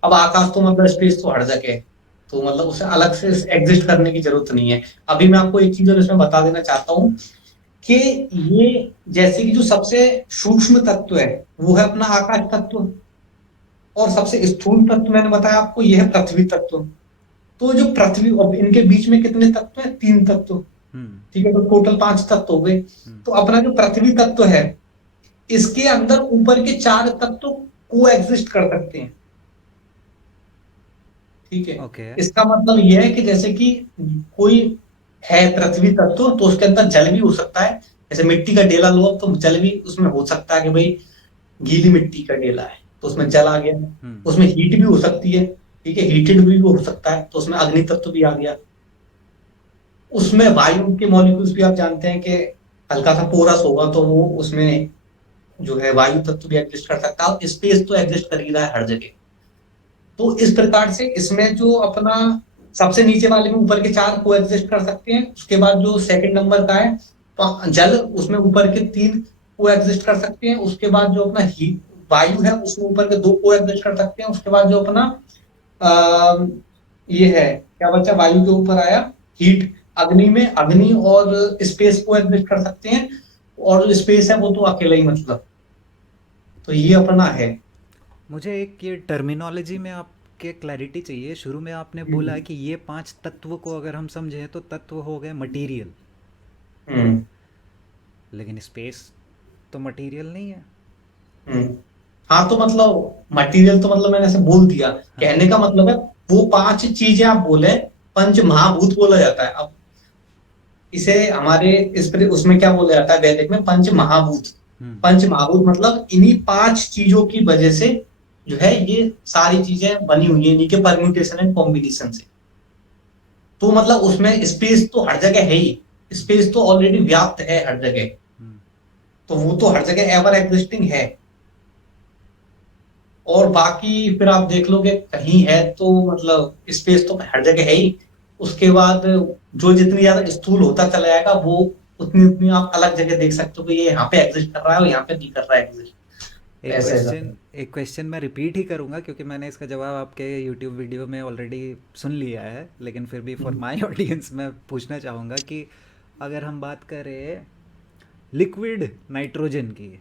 अब आकाश तो मतलब स्पेस तो हर जगह है, तो मतलब उसे अलग से एग्जिस्ट करने की जरूरत नहीं है। अभी मैं आपको एक चीज और इसमें बता देना चाहता हूँ कि ये जैसे कि जो सबसे सूक्ष्म तत्व है वो है अपना आकाश तत्व, और सबसे स्थूल तत्व मैंने बताया आपको ये है पृथ्वी तत्व। तो जो पृथ्वी, अब इनके बीच में कितने तत्व है, 3 तत्व। हम्म। ठीक है, तो टोटल 5 तत्व हो गए। हम्म। तो अपना जो पृथ्वी तत्व है इसके अंदर ऊपर के 4 तत्व को एग्जिस्ट कर सकते हैं। ठीक है, ओके। इसका मतलब यह है कि जैसे कि कोई है पृथ्वी तत्व, तो उसके अंदर जल भी हो सकता है। जैसे मिट्टी का डेला लो तो जल भी उसमें हो सकता है कि भाई गीली मिट्टी का डेला है तो उसमें जल आ गया। हम्म। उसमें हीट भी हो सकती है, ठीक है, हीटेड भी हो सकता है तो उसमें अग्नि तत्व भी आ गया। उसमें वायु के मॉलिक्यूल्स भी आप जानते हैं कि हल्का सा पोरस होगा तो वो उसमें जो है वायु तत्व भी एग्जिस्ट कर सकता है। स्पेस तो एग्जिस्ट कर ही रहा है हर जगह। तो इस प्रकार से इसमें जो अपना सबसे नीचे वाले में ऊपर के 4 को एग्जिस्ट कर सकते हैं। उसके बाद जो सेकंड नंबर का है जल, उसमें ऊपर के 3 को एग्जिस्ट कर सकते हैं। उसके बाद जो अपना हीट वायु है उसमें ऊपर के 2 को एग्जिस्ट कर सकते हैं। उसके बाद जो अपना आ, ये है क्या बच्चा, वायु के ऊपर आया हीट, अग्नि में अग्नि और स्पेस को एग्जिस्ट कर सकते हैं। और जो स्पेस है वो तो अकेला ही, मतलब तो ये अपना है। मुझे एक ये टर्मिनोलॉजी में आपके क्लैरिटी चाहिए। शुरू में आपने बोला हम्म। कि ये 5 तत्व को अगर हम समझें तो तत्व हो गए मटेरियल, हम्म। लेकिन स्पेस तो मटेरियल नहीं है। हम्म। हाँ, तो मतलब मटेरियल तो मतलब मैंने ऐसे बोल दिया, हाँ। कहने का मतलब है वो 5 चीजें आप बोले, पंच महाभूत बोला जाता है। अब इसे हमारे उसमें क्या बोला जाता है वैदिक में, पंच महाभूत। हम्म। पंच महाभूत मतलब इन्हीं 5 चीजों की वजह से जो है ये सारी चीजें बनी हुई है, इन्हीं के परम्यूटेशन एंड कॉम्बिनेशन से। तो मतलब उसमें स्पेस तो हर जगह है ही, स्पेस तो ऑलरेडी व्याप्त है हर जगह। हम्म। तो वो तो हर जगह एवर एग्जिस्टिंग है। और बाकी फिर आप देख लो कि कहीं है तो मतलब स्पेस तो हर जगह है ही। उसके बाद जो जितनी ज्यादा स्थूल होता चला जाएगा वो उतनी उतनी आप अलग जगह देख सकते हो कि ये यहाँ पे एग्जिस्ट कर रहा है और यहाँ पे नहीं कर रहा है एग्जिस्ट। एक ऐसा ऐसा। क्वेश्चन एक क्वेश्चन मैं रिपीट ही करूँगा क्योंकि मैंने इसका जवाब आपके यूट्यूब वीडियो में ऑलरेडी सुन लिया है, लेकिन फिर भी फॉर माय ऑडियंस मैं पूछना चाहूँगा कि अगर हम बात करें लिक्विड नाइट्रोजन की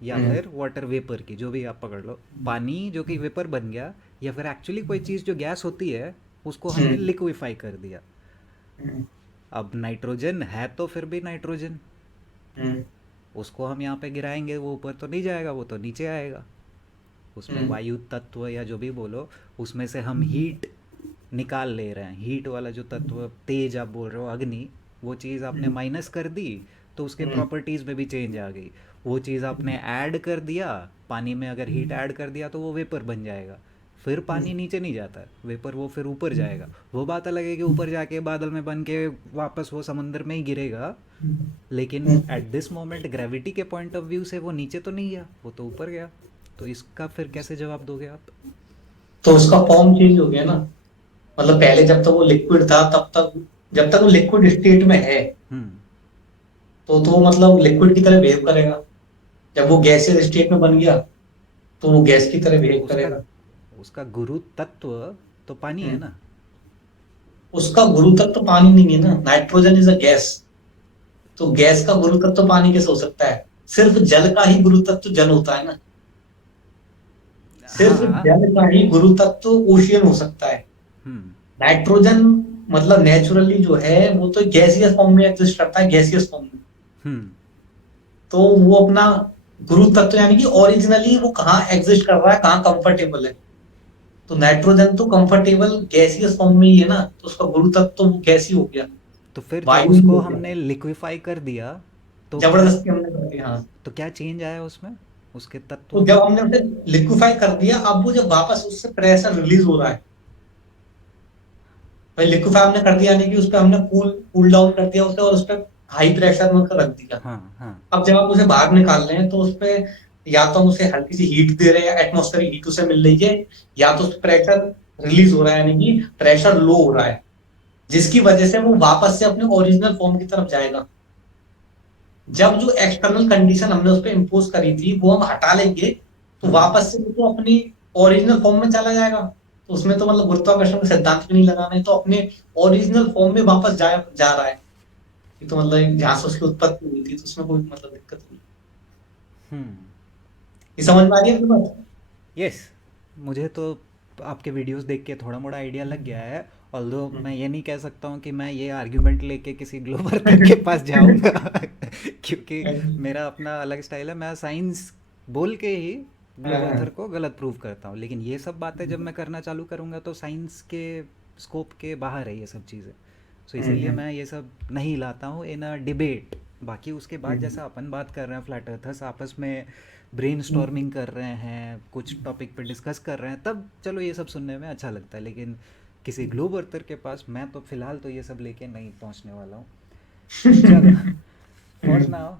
या हम्म। फिर वाटर वेपर की, जो भी आप पकड़ लो, पानी जो कि वेपर बन गया, या फिर एक्चुअली कोई चीज़ जो गैस होती है उसको हमने हम्म। लिक्विफाई कर दिया। हम्म। अब नाइट्रोजन है तो फिर भी नाइट्रोजन, हम्म। उसको हम यहाँ पे गिराएंगे वो ऊपर तो नहीं जाएगा, वो तो नीचे आएगा। उसमें हम्म। वायु तत्व या जो भी बोलो, उसमें से हम हीट निकाल ले रहे हैं। हीट वाला जो तत्व तेज आप बोल रहे हो, अग्नि, वो चीज़ आपने हम्म। माइनस कर दी तो उसके हम्म। प्रॉपर्टीज़ में भी चेंज आ गई। वो चीज़ आपने ऐड कर दिया पानी में, अगर हीट ऐड कर दिया तो वो वेपर बन जाएगा। फिर पानी नीचे नहीं जाता है वेपर, वो फिर ऊपर जाएगा। वो बात अलग है कि ऊपर जाके बादल में बन के वापस वो समुंदर में ही गिरेगा, लेकिन हम्म। एट दिस मोमेंट ग्रेविटी के पॉइंट ऑफ व्यू से वो नीचे तो नहीं गया, वो तो ऊपर गया। तो इसका फिर कैसे जवाब दोगे आप? तो उसका फॉर्म चेंज हो गया ना। मतलब पहले जब तक वो लिक्विड था तब तक, जब तक वो लिक्विड स्टेट में है हम्म। तो वो मतलब लिक्विड की तरह बिहेव करेगा। जब वो गैसियस स्टेट में बन गया तो वो गैस की तरह बिहेव उसका करेगा। उसका गुरु तत्व तो पानी है हम्म। ना। उसका गुरु तत्व तो पानी नहीं है ना, नाइट्रोजन इज अ गैस। तो गैस का गुरु तत्व तो पानी कैसे हो सकता है? सिर्फ जल का ही गुरु तत्व जल होता है ना। सिर्फ हाँ। जल का ही गुरु तत्व ओशियन हो सकता है। हम्म। नाइट्रोजन मतलब नेचुरली जो है वो तो गैसियस फॉर्म में एग्जिस्ट करता है, गैसियस फॉर्म में। हम्म। तो वो अपना गुरु तत्व यानी कि ओरिजिनली वो कहाँ एग्जिस्ट कर रहा है, कहाँ कंफर्टेबल है। तो नाइट्रोजन तो कंफर्टेबल गैसियस फॉर्म में ही है ना, तो उसका गुरु तत्व तो वो गैस ही हो गया, तो फिर जब वायु ही उसको हो गया। हमने लिक्विफाई कर दिया तो क्या, जबरदस्ती हमने कर दिया, हाँ। तो क्या चेंज आया उसमें, उसके तो तत्वों में? जब हमने उसे लिक्विफाई कर दिया, अब वो जब वापस उससे प्रेशर रिलीज हो रहा है, भाई लिक्विफाई हमने कर दिया यानी कि उस पर हमने कूल कूल डाउन कर दिया उसे, और उस पर हाई प्रेशर में रख दिया। हाँ हाँ। अब जब आप उसे बाहर निकाल रहे हैं तो उस पे या तो हम उसे हल्की सी हीट दे रहे हैं, एटमॉस्फेरिक हीट उसे मिल रही है, या तो उस प्रेशर रिलीज हो रहा है यानी कि प्रेशर लो हो रहा है, जिसकी वजह से वो वापस से अपने ओरिजिनल फॉर्म की तरफ जाएगा। जब जो एक्सटर्नल कंडीशन हमने उस पर इम्पोज करी थी वो हम हटा लेंगे, तो हम्म। वापस से वो तो अपनी ओरिजिनल फॉर्म में चला जाएगा। तो उसमें तो मतलब गुरुत्वाकर्षण का सिद्धांत भी नहीं लगाना है, तो अपने ओरिजिनल फॉर्म में वापस जा रहा है। ये तो मतलब जहां से उसकी उत्पत्ति हुई थी तो उसमें कोई मतलब दिक्कत नहीं। हम्म। ये समझ में आ रही है आपकी बात? यस, मुझे तो आपके वीडियोस देख के थोड़ा मोड़ा आइडिया लग गया है। ऑल्दो मैं ये नहीं कह सकता हूँ कि मैं ये आर्ग्यूमेंट लेके किसी ग्लोबल के पास जाऊँगा क्योंकि मेरा अपना अलग स्टाइल है। मैं साइंस बोल के ही ग्लोबल को गलत प्रूव करता हूँ, लेकिन ये सब बातें जब मैं करना चालू करूँगा तो साइंस के स्कोप के बाहर है ये सब चीज़ें। सो इसीलिए मैं ये सब नहीं लाता हूँ इन अ डिबेट। बाकी उसके बाद जैसा अपन बात कर रहे हैं फ्लैट अर्थर्स आपस में ब्रेनस्टॉर्मिंग कर रहे हैं, कुछ टॉपिक पे डिस्कस कर रहे हैं, तब चलो ये सब सुनने में अच्छा लगता है। लेकिन किसी ग्लोब अर्थर के पास मैं तो फ़िलहाल तो ये सब लेके नहीं पहुंचने वाला हूँ। चलो, फॉर नाउ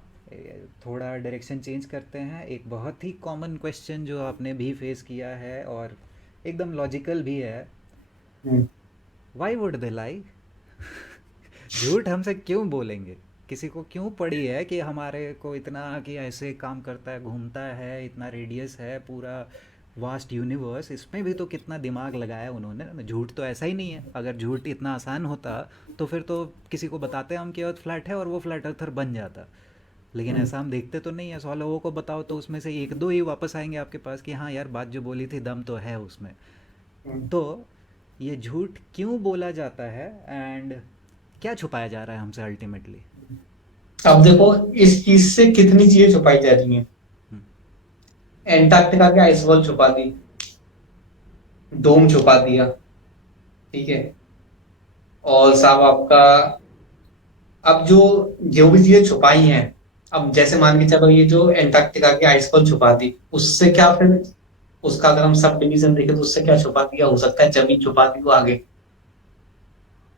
थोड़ा डायरेक्शन चेंज करते हैं। एक बहुत ही कॉमन क्वेश्चन जो आपने भी फेस किया है और एकदम लॉजिकल भी है, वाई वुड दे लाई? झूठ हमसे क्यों बोलेंगे? किसी को क्यों पड़ी है कि हमारे को इतना कि ऐसे काम करता है, घूमता है, इतना रेडियस है पूरा वास्ट यूनिवर्स, इसमें भी तो कितना दिमाग लगाया उन्होंने ना। झूठ तो ऐसा ही नहीं है। अगर झूठ इतना आसान होता तो फिर तो किसी को बताते हम कि अर्थ फ्लैट है और वो फ्लैट अर्थर बन जाता। लेकिन ऐसा हम देखते तो नहीं है। 100 लोगों को बताओ तो उसमें से एक दो ही वापस आएंगे आपके पास कि हाँ यार बात जो बोली थी दम तो है उसमें। तो ये झूठ क्यों बोला जाता है एंड क्या छुपाया जा रहा है हमसे अल्टीमेटली? अब देखो इस चीज से कितनी चीजें छुपाई जा रही हैं। एंटार्क्टिका के आइस वॉल छुपा दी, डोम छुपा दिया, ठीक है। और साहब आपका अब जो जो भी चीजें छुपाई हैं, अब जैसे मान के चलो ये जो एंटार्क्टिका की आइस वॉल छुपा दी, उससे क्या फिर उसका अगर हम सब डिवीजन देखें तो उससे क्या छुपा दिया हो सकता है? जमीन छुपा दी हो आगे,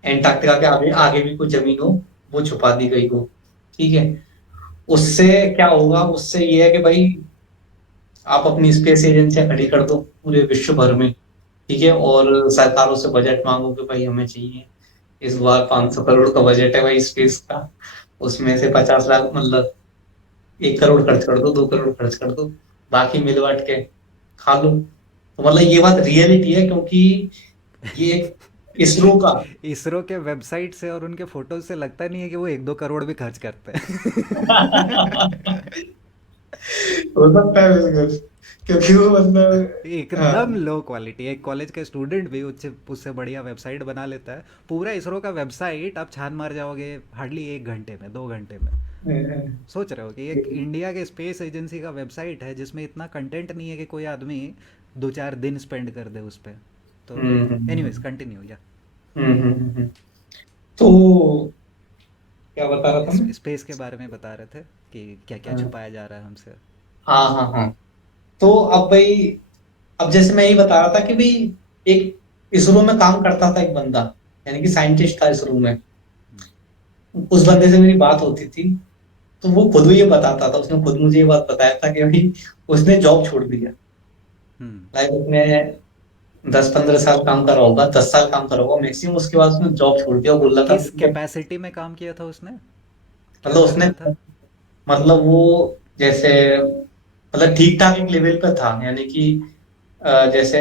एंटार्क्टिका के आगे आगे भी कोई जमीन हो वो छुपा दी गई हो, ठीक है। उससे क्या होगा? उससे ये है कि भाई आप अपनी स्पेस एजेंसियां खड़ी कर दो पूरे विश्व भर में, ठीक है, और सरकारों से बजट मांगो कि भाई हमें चाहिए इस बार 500 करोड़ का बजट है भाई स्पेस का, उसमें से 50 लाख मतलब 1 करोड़ खर्च कर दो, 2 करोड़ खर्च कर दो, बाकी मिल बांट के खा लो। तो मतलब ये बात रियलिटी है, क्योंकि ये एक इसरो का इसरो के वेबसाइट से और उनके फोटोज से लगता नहीं है कि वो 1-2 करोड़ भी खर्च करते हैं। हो सकता है बिल्कुल, क्योंकि वो मतलब एकदम लो क्वालिटी। एक कॉलेज का स्टूडेंट भी उससे उससे बढ़िया वेबसाइट बना लेता है। पूरा इसरो का वेबसाइट आप छान मार जाओगे हार्डली 1 घंटे में, 2 घंटे में। सोच रहे हो कि एक इंडिया के स्पेस एजेंसी का वेबसाइट है जिसमें इतना कंटेंट नहीं है कि कोई आदमी 2-4 दिन स्पेंड कर दे उस पर। तो एनीवेज कंटिन्यू या तो क्या बता रहा था मैं? स्पेस के बारे में बता रहे थे कि क्या क्या हाँ छुपाया जा रहा है हमसे। हाँ हाँ हाँ। तो अब भाई, अब जैसे मैं यही बता रहा था कि भाई एक इसरो में काम करता था एक बंदा, यानी कि साइंटिस्ट था इसरो में। उस बंदे से मेरी बात होती थी, तो वो खुद ये बताता था, उसने खुद मुझे ये बात बताया था कि भाई उसने जॉब छोड़ दिया। हम्म। लाइक उसने 10-15 साल काम करा होगा, 10 साल काम करा होगा मैक्सिमम, उसके बाद उसने जॉब छोड़ दिया और बोल रहा था किस कि कैपेसिटी में काम किया था उसने? क्या मतलब कर उसने, रहा था? मतलब वो जैसे मतलब ठीक ठाक एक लेवल पे था, यानी कि जैसे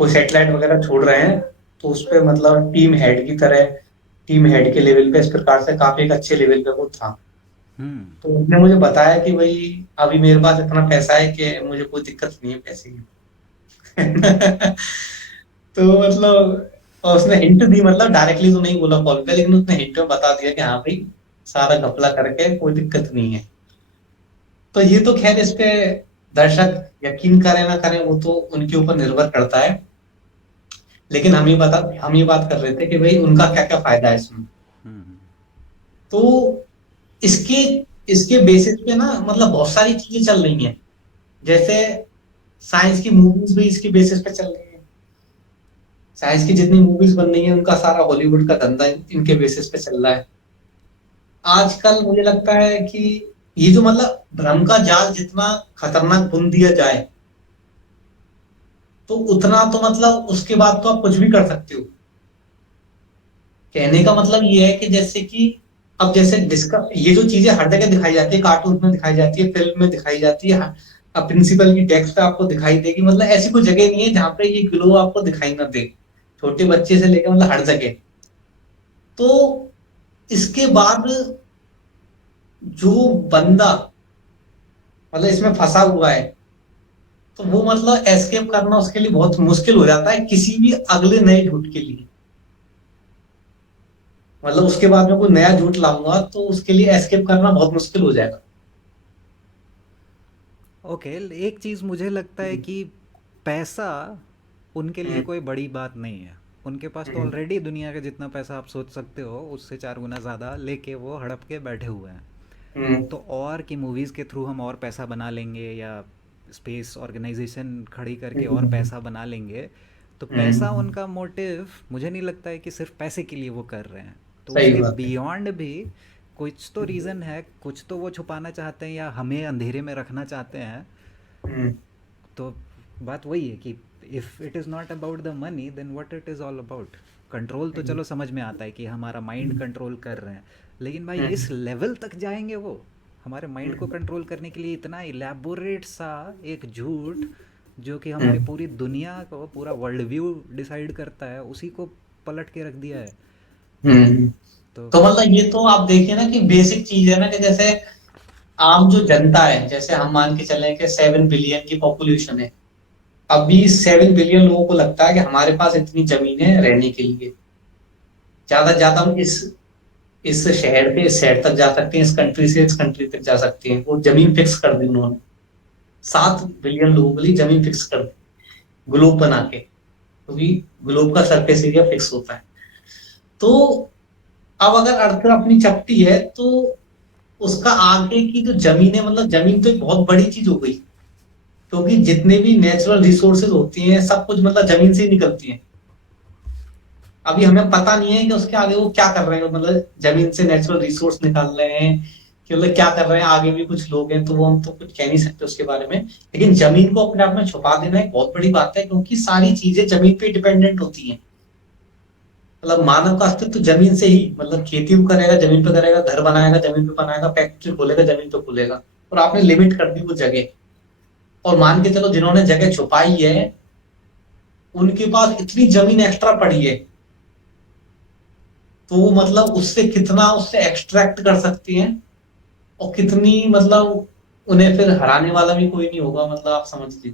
कोई सेटेलाइट वगैरह छोड़ रहे हैं तो उस पे मतलब टीम हेड की तरह, टीम हेड के लेवल पे, इस प्रकार से काफी एक अच्छे लेवल पे वो था। हम्म। तो उसने मुझे बताया कि भाई अभी मेरे पास इतना पैसा है कि मुझे कोई दिक्कत नहीं है पैसे की। तो मतलब, और उसने हिंट दी, मतलब डायरेक्टली तो नहीं बोला कॉल पे, लेकिन उसने हिंट में बता दिया कि हाँ भाई सारा घपला करके कोई दिक्कत नहीं है। तो ये तो खैर इस पे दर्शक यकीन करें ना करें वो तो उनके ऊपर निर्भर करता है, लेकिन हम ये बात कर रहे थे कि भाई उनका क्या क्या फायदा है इसमें। हम्म। तो इसके इसके बेसिस पे ना मतलब बहुत सारी चीजें चल रही हैं। जैसे साइंस की मूवीज भी इसके बेसिस पे चल रही है। साइंस की जितनी मूवीज बन रही है उनका सारा हॉलीवुड का धंधा इनके बेसिस पे चल रहा है। आजकल मुझे लगता है कि ये जो मतलब भ्रम का जाल जितना खतरनाक बुन दिया जाए, तो उतना तो मतलब उसके बाद तो आप कुछ भी कर सकते हो। कहने का मतलब ये है कि जैसे कि अब जैसे डिस्कस, ये जो चीजें हर जगह दिखाई जाती है, कार्टून में दिखाई जाती है, फिल्म में दिखाई जाती है, अब प्रिंसिपल की डेस्क पे आपको दिखाई देगी, मतलब ऐसी कोई जगह नहीं है जहां पे ये ग्लो आपको दिखाई ना दे, छोटे बच्चे से लेकर मतलब हर जगह। तो इसके बाद जो बंदा मतलब इसमें फंसा हुआ है, तो वो मतलब एस्केप करना उसके लिए बहुत मुश्किल हो जाता है किसी भी अगले नए झूठ के लिए। मतलब उसके बाद में कोई नया झूठ लाऊंगा तो उसके लिए एस्केप करना बहुत मुश्किल हो जाएगा। ओके, एक चीज़ मुझे लगता है कि पैसा उनके लिए हम्म कोई बड़ी बात नहीं है। उनके पास तो हम्म ऑलरेडी दुनिया का जितना पैसा आप सोच सकते हो उससे 4 गुना ज़्यादा लेके वो हड़प के बैठे हुए हैं। हम्म तो और कि मूवीज़ के थ्रू हम और पैसा बना लेंगे या स्पेस ऑर्गेनाइजेशन खड़ी करके और हम्म पैसा बना लेंगे, तो पैसा हम्म, उनका मोटिव मुझे नहीं लगता है कि सिर्फ पैसे के लिए वो कर रहे हैं। तो सही उसके बात है। बियॉन्ड भी कुछ तो रीज़न है, कुछ तो वो छुपाना चाहते हैं या हमें अंधेरे में रखना चाहते हैं। हम्म तो बात वही है कि if it is not about the money then what it is all about. Control तो हम्म चलो समझ में आता है कि हमारा माइंड कंट्रोल कर रहे हैं, लेकिन भाई हम्म इस लेवल तक जाएंगे वो हमारे माइंड को हम्म कंट्रोल करने के लिए इतना इलेबोरेट सा एक झूठ जो कि हमारी हम्म पूरी दुनिया को पूरा वर्ल्ड व्यू डिसाइड करता है, उसी को पलट के रख दिया है। हम्म। तो तो मतलब ये तो आप देखिए ना कि बेसिक चीज है ना, कि जैसे आम जो जनता है, जैसे हम मान के चले कि 7 बिलियन की पॉपुलेशन है। अभी 7 बिलियन लोगों को लगता है कि हमारे पास इतनी जमीन है रहने के लिए, ज्यादा से ज्यादा हम इस शहर से इस शहर तक जा सकते हैं, इस कंट्री से इस कंट्री तक जा सकते हैं। वो जमीन फिक्स कर दी उन्होंने, 7 बिलियन लोगों के लिए जमीन फिक्स कर दी, ग्लोब बना के, क्योंकि ग्लोब का सरफेस एरिया फिक्स होता है। तो अब अगर अर्थ अपनी चपटी है तो उसका आगे की जो जमीन है, मतलब जमीन तो एक बहुत बड़ी चीज हो गई, क्योंकि जितने भी नेचुरल रिसोर्सेज होती हैं सब कुछ मतलब जमीन से ही निकलती हैं। अभी हमें पता नहीं है कि उसके आगे वो क्या कर रहे हैं, मतलब जमीन से नेचुरल रिसोर्स निकाल रहे हैं कि मतलब क्या कर रहे हैं, आगे भी कुछ लोग हैं तो वो हम तो कुछ कह नहीं सकते उसके बारे में। लेकिन जमीन को अपने आप में छुपा देना एक बहुत बड़ी बात है, क्योंकि सारी चीजें जमीन पे डिपेंडेंट होती हैं। मतलब मानव का अस्तित्व जमीन से ही, मतलब खेती भी करेगा जमीन पे करेगा, घर बनाएगा जमीन पे बनाएगा, फैक्ट्री खोलेगा जमीन पे खोलेगा। और आपने लिमिट कर दी वो जगह, और मान के चलो जिन्होंने जगह छुपाई है उनके पास इतनी जमीन एक्स्ट्रा पड़ी है, तो वो मतलब उससे कितना उससे एक्सट्रैक्ट कर सकती हैं, और कितनी मतलब उन्हें फिर हराने वाला भी कोई नहीं होगा, मतलब आप समझ लीजिए।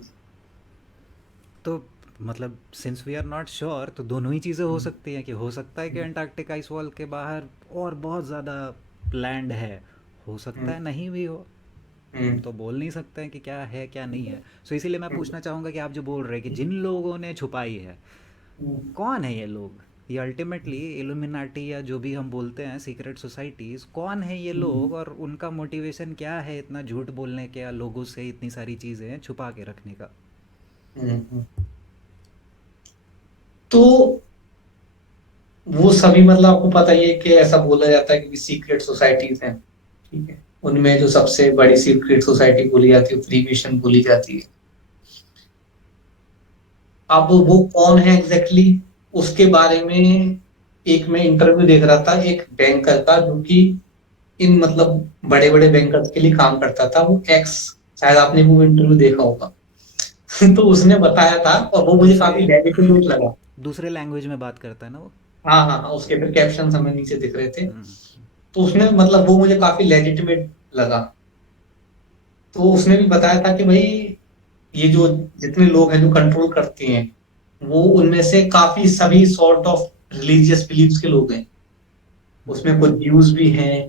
तो मतलब since we are not sure, तो दोनों ही चीज़ें हो सकती हैं कि हो सकता है कि अंटार्कटिक आइस वॉल के बाहर और बहुत ज़्यादा लैंड है, हो सकता हम्म, है नहीं भी हो। हम हम्म, तो बोल नहीं सकते हैं कि क्या है क्या नहीं है। सो इसीलिए मैं पूछना चाहूँगा कि आप जो बोल रहे हैं कि जिन लोगों ने छुपाई है, हम्म, कौन है ये लोग? ये अल्टीमेटली इल्यूमिनाटी या जो भी हम बोलते हैं सीक्रेट सोसाइटीज़, कौन है ये हम्म, लोग और उनका मोटिवेशन क्या है इतना झूठ बोलने के या लोगों से इतनी सारी चीज़ें छुपा के रखने का? हम्म। तो वो सभी, मतलब आपको पता ही है कि ऐसा बोला जाता है कि सीक्रेट सोसाइटीज हैं, ठीक है। उनमें जो सबसे बड़ी सीक्रेट सोसाइटी बोली जाती है फ्री मिशन बोली जाती है। अब वो कौन है एग्जैक्टली exactly, उसके बारे में एक मैं इंटरव्यू देख रहा था एक बैंकर का, जो कि इन मतलब बड़े बड़े बैंकर्स के लिए काम करता था, वो एक्स, शायद आपने वो इंटरव्यू देखा होगा। तो उसने बताया था और वो मुझे दूसरे काफी लेजिटिमेट लगा। दूसरे लैंग्वेज में बात करता है ना वो? हाँ हाँ हाँ, उसके फिर कैप्शन हमें नीचे दिख रहे थे। हम्म। तो उसने मतलब वो मुझे काफी लेजिटिमेट लगा। तो उसने भी बताया था कि भाई ये जो जितने लोग हैं जो कंट्रोल करते हैं, वो उनमें से काफी सभी सॉर्ट ऑफ रिलीजियस बिलीव्स के लोग हैं। उसमें कुछ ज्यूज भी हैं,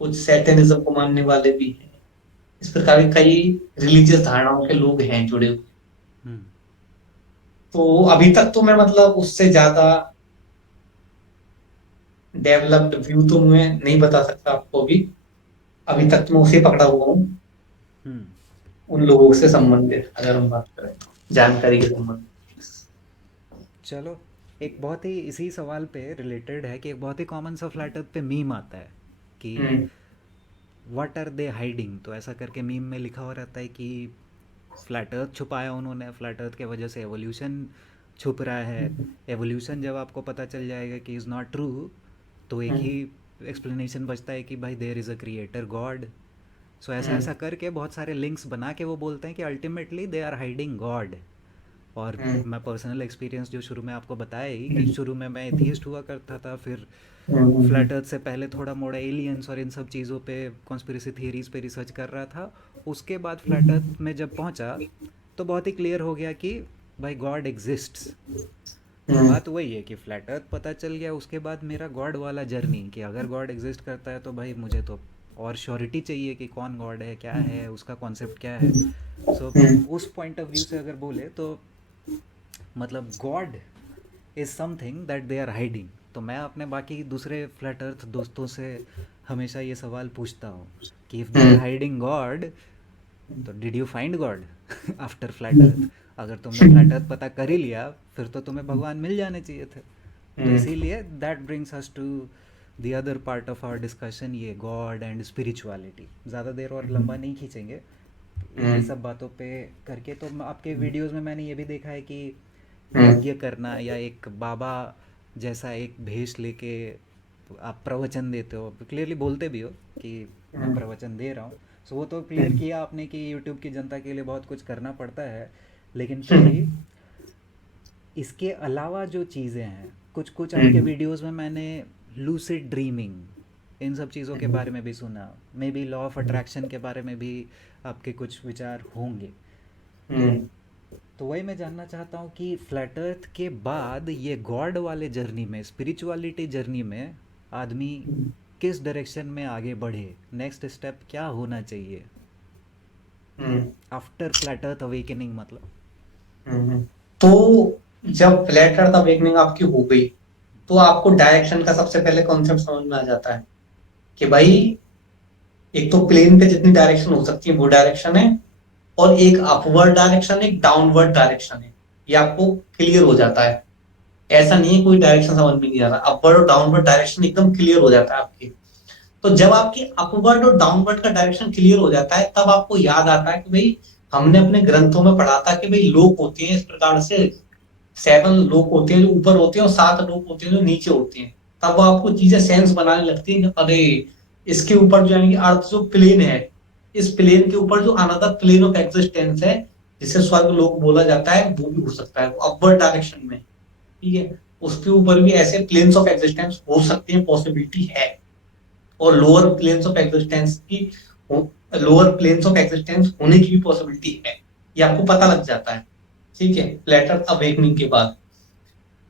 कुछ सैटेनिज्म को मानने वाले भी हैं। इस प्रकार के कई रिलीजियस धारणाओं के लोग हैं जुड़े हुए। हम्म। तो अभी तक तो मैं मतलब उससे ज्यादा डेवलप्ड व्यू तो मैं नहीं बता सकता आपको अभी। अभी तक तो मैं उसे पकड़ा हुआ हूँ हम्म। उन लोगों से संबंधित, अगर हम बात करें तो, जानकारी के संबंध। चलो, एक बहुत ही इसी सवाल पे रिलेटेड है कि एक बहुत ही कॉमन सा फ्लैट अर्थ पे मीम आता है कि हम्म, व्हाट आर दे हाइडिंग, तो ऐसा करके मीम में लिखा हुआ रहता है कि फ्लैट अर्थ छुपाया उन्होंने, फ्लैट अर्थ के वजह से एवोल्यूशन छुप रहा है। हम्म, एवोल्यूशन जब आपको पता चल जाएगा कि इज़ नॉट ट्रू, तो एक ही हम्म, एक्सप्लेनेशन बचता है कि भाई there is a creator God. So ऐसा हम्म, ऐसा करके बहुत सारे लिंक्स बना के वो बोलते हैं कि ultimately they are hiding God. और हम्म, मैं पर्सनल एक्सपीरियंस जो शुरू में आपको बताया ही कि हम्म, शुरू में मैं हम्म, एथियस्ट हुआ करता था, फिर हम्म, फ्लैट अर्थ से पहले थोड़ा मोड़ा एलियंस और इन सब चीज़ों पे, कॉन्स्पिरेसी थियरीज पे रिसर्च कर रहा था। उसके बाद फ्लैट हम्म, अर्थ में जब पहुंचा, तो बहुत ही क्लियर हो गया कि भाई गॉड एग्जिस्ट्स। तो हम्म, बात वही है कि फ्लैट अर्थ पता चल गया, उसके बाद मेरा गॉड वाला जर्नी कि अगर गॉड एग्जिस्ट करता है तो भाई मुझे तो और श्योरिटी चाहिए कि कौन गॉड है, क्या है उसका कॉन्सेप्ट, क्या है। सो हम्म, उस पॉइंट ऑफ व्यू से अगर बोले तो मतलब God is something that they are hiding. तो मैं अपने बाकी दूसरे फ्लैट अर्थ दोस्तों से हमेशा ये सवाल पूछता हूँ कि if they are hmm, hiding God, तो did you find God after flat earth? अगर तुमने फ्लैट अर्थ पता कर ही लिया, फिर तो तुम्हें भगवान मिल जाने चाहिए थे। तो हम्म, इसीलिए that brings us to the other part of our discussion, ये गॉड एंड स्पिरिचुअलिटी। ज़्यादा देर और लंबा नहीं खींचेंगे इन्हीं हम्म, सब बातों पे करके। तो आपके वीडियोस में मैंने ये भी देखा है कि हम्म, यज्ञ करना या एक बाबा जैसा एक भेष लेके आप प्रवचन देते हो, क्लियरली बोलते भी हो कि मैं हम्म, प्रवचन दे रहा हूँ। सो वो तो क्लियर किया आपने कि यूट्यूब की जनता के लिए बहुत कुछ करना पड़ता है, लेकिन फिर भी इसके अलावा जो चीज़ें हैं, कुछ कुछ आपके हम्म, वीडियोस में मैंने लूसिड ड्रीमिंग, इन सब चीज़ों के बारे में भी सुना। May be law of attraction के बारे में भी आपके कुछ विचार होंगे। हम्म, तो वही मैं जानना चाहता हूँ कि फ्लैट अर्थ के बाद ये गॉड वाले जर्नी में, स्पिरिचुअलिटी जर्नी में आदमी किस डायरेक्शन में आगे बढ़े, नेक्स्ट स्टेप क्या होना चाहिए हम्म, आफ्टर फ्लैट अर्थ अवेकनिंग मतलब? तो जब फ्लैट अर्थ अवेकनिंग आपकी हो गई, तो आपको डायरेक्शन का सबसे पहले कॉन्सेप्ट समझ में आ जाता है कि भाई एक तो प्लेन पे जितनी डायरेक्शन हो सकती है वो डायरेक्शन है, और एक अपवर्ड डायरेक्शन, एक डाउनवर्ड डायरेक्शन है। ये आपको क्लियर हो जाता है। ऐसा नहीं है कोई डायरेक्शन समझ में नहीं आ रहा, अपवर्ड और डाउनवर्ड डायरेक्शन एकदम क्लियर हो जाता है आपकी। तो जब आपकी अपवर्ड और डाउनवर्ड का डायरेक्शन क्लियर हो जाता है, तब आपको याद आता है कि भाई हमने अपने ग्रंथों में पढ़ा था कि भाई लोक होते हैं इस प्रकार से, 7 लोक होते हैं जो ऊपर होते हैं और 7 लोक होते हैं जो नीचे होते हैं। तब वो आपको चीजें सेंस बनाने लगती है कि अरे इसके ऊपर जो यानी कि अर्थ जो प्लेन है, इस प्लेन के ऊपर जो अनदर प्लेन ऑफ एग्जिस्टेंस है, जिसे स्वर्ग लोक बोला जाता है, वो भी हो सकता है अपवर्ड डायरेक्शन में। ठीक है, उसके ऊपर भी ऐसे प्लेन्स ऑफ एग्जिस्टेंस हो सकते हैं, पॉसिबिलिटी है। और लोअर प्लेन्स ऑफ एग्जिस्टेंस की लोअर प्लेन्स ऑफ एग्जिस्टेंस होने की भी पॉसिबिलिटी है, ये आपको पता लग जाता है, ठीक है, फ्लैट अर्थ अवेकनिंग के बाद।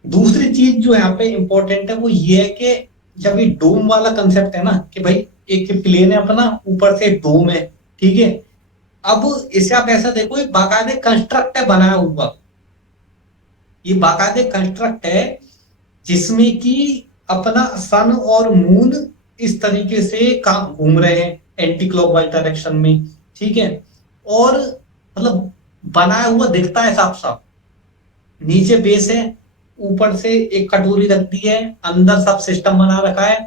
दूसरी चीज जो यहाँ पे इंपॉर्टेंट है वो ये है कि जब ये डोम वाला कंसेप्ट है ना, कि भाई एक प्लेन है अपना, ऊपर से डोम है, ठीक है, अब इसे आप ऐसा देखो, ये बाकायदे कंस्ट्रक्ट है बनाया हुआ, ये बाकायदे कंस्ट्रक्ट है जिसमें कि अपना सन और मून इस तरीके से काम घूम रहे हैं एंटी क्लॉकवाइज डायरेक्शन में, ठीक है, और मतलब बनाया हुआ दिखता है साफ साफ। नीचे बेस है, ऊपर से एक कटोरी रख दी है, अंदर सब सिस्टम बना रखा है।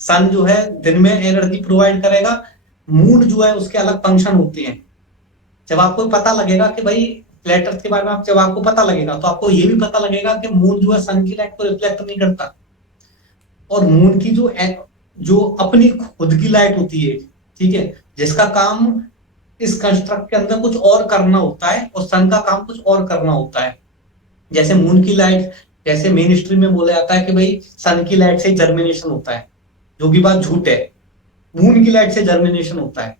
सन जो है दिन में एनर्जी प्रोवाइड करेगा, मून जो है उसके अलग फंक्शन होते हैं। जब आपको पता लगेगा कि भाई फ्लैट अर्थ के बारे में, जब आपको पता लगेगा तो आपको ये भी पता लगेगा कि मून जो है सन की लाइट को रिफ्लेक्ट नहीं करता, और मून की जो अपनी खुद की लाइट होती है, ठीक है, जिसका काम इस कंस्ट्रक्ट के अंदर कुछ और करना होता है और सन का काम कुछ और करना होता है। जैसे मून की लाइट, जैसे मेन स्ट्रीम में बोला जाता है कि भाई सन की लाइट से जर्मिनेशन होता है, जो कि बात झूठ है, मून की लाइट से जर्मिनेशन होता है।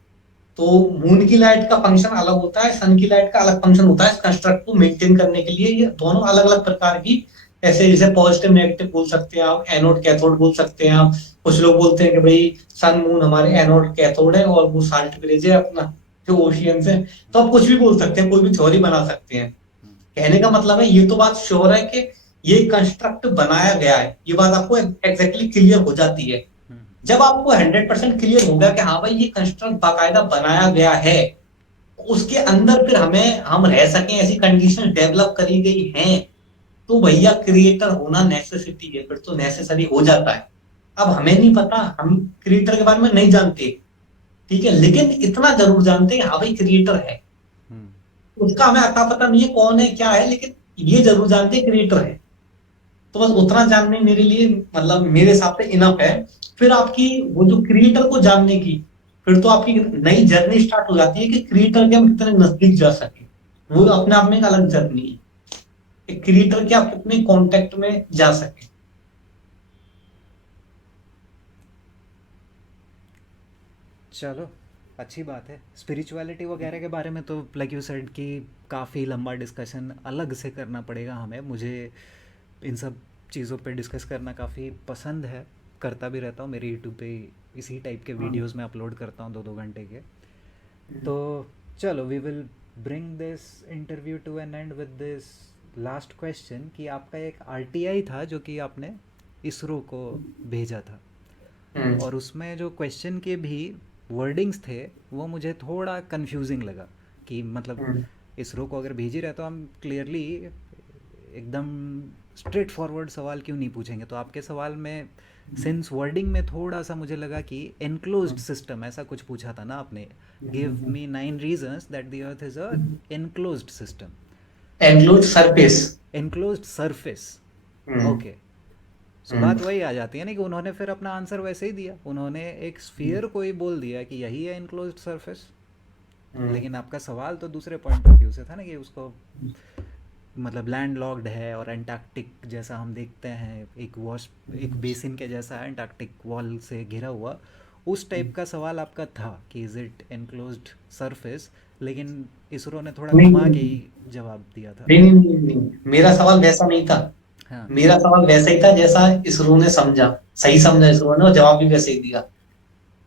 तो मून की लाइट का फंक्शन अलग होता है, सन की लाइट का अलग फंक्शन होता है इस कंस्ट्रक्ट को मेंटेन करने के लिए। ये दोनों अलग अलग प्रकार की, ऐसे जैसे पॉजिटिव नेगेटिव बोल सकते हैं आप, एनोड कैथोड बोल सकते हैं आप। कुछ लोग बोलते हैं कि भाई सन मून हमारे एनोड कैथोड है और वो साल्ट ब्रिज है अपना, जो ओशियंस है। तो आप कुछ भी बोल सकते हैं, कोई भी थ्योरी बना सकते हैं। कहने का मतलब है ये तो बात श्योर है कि ये कंस्ट्रक्ट बनाया गया है, ये बात आपको एग्जैक्टली क्लियर हो जाती है। जब आपको 100% क्लियर हो गया कि हाँ भाई ये कंस्ट्रक्ट बाकायदा बनाया गया है, उसके अंदर फिर हम रह सकें ऐसी कंडीशन डेवलप करी गई हैं, तो भैया क्रिएटर होना नेसेसिटी है, फिर तो नेसेसरी हो जाता है। अब हमें नहीं पता, हम क्रिएटर के बारे में नहीं जानते, ठीक है, लेकिन इतना जरूर जानते हैं हाँ भाई क्रिएटर है। उसका हमें अता पता नहीं है कौन है क्या है, लेकिन ये जरूर जानते हैं क्रिएटर है। तो बस उतना जानने मेरे लिए, मतलब मेरे हिसाब से इनफ है। फिर आपकी वो जो क्रिएटर को जानने की, फिर तो आपकी नई जर्नी स्टार्ट हो जाती है कि क्रिएटर के हम कितने नजदीक जा सके। वो अपने आप में एक अलग जर्नी है कि क्रिएटर के आप कितने कांटेक्ट में जा सके। चलो अच्छी बात है। स्पिरिचुअलिटी वगैरह के बारे में तो लाइक यू सेड कि काफ़ी लंबा डिस्कशन अलग से करना पड़ेगा हमें। मुझे इन सब चीज़ों पे डिस्कस करना काफ़ी पसंद है, करता भी रहता हूँ। मेरे यूट्यूब पे इसी टाइप के वीडियोस में अपलोड करता हूँ 2-2 घंटे के। तो चलो we will bring this interview to an end with this last question कि आपका एक आरटीआई था जो कि आपने इसरो को भेजा था, और उसमें जो क्वेश्चन के भी वर्डिंग्स थे वो मुझे थोड़ा कंफ्यूजिंग लगा कि मतलब इसरो को अगर भेज ही रहे तो हम क्लियरली एकदम स्ट्रेट फॉरवर्ड सवाल क्यों नहीं पूछेंगे। तो आपके सवाल में सिंस वर्डिंग में थोड़ा सा मुझे लगा कि एनक्लोज्ड सिस्टम ऐसा कुछ पूछा था ना आपने, give me 9 reasons that the earth is a enclosed system, enclosed surface, enclosed surface. Okay, so बात वही आ जाती है ना कि उन्होंने फिर अपना आंसर वैसे ही दिया, उन्होंने एक स्फीयर को ही बोल दिया कि यही है एनक्लोज्ड सरफेस। लेकिन आपका सवाल तो दूसरे पॉइंट ऑफ व्यू से था ना कि उसको मतलब लैंड लॉक्ड है और एंटार्क्टिक जैसा हम देखते हैं, एक बेसिन के जैसा है एंटार्क्टिक वॉल से घिरा हुआ, उस टाइप का सवाल आपका था कि इज इट एनक्लोज्ड सरफेस। लेकिन इसरो ने थोड़ा घुमा के ही जवाब दिया था। नहीं, मेरा सवाल वैसा नहीं था। हाँ, मेरा सवाल वैसा ही था जैसा इसरो ने समझा, सही समझा इसरो ने, और जवाब भी वैसे ही दिया।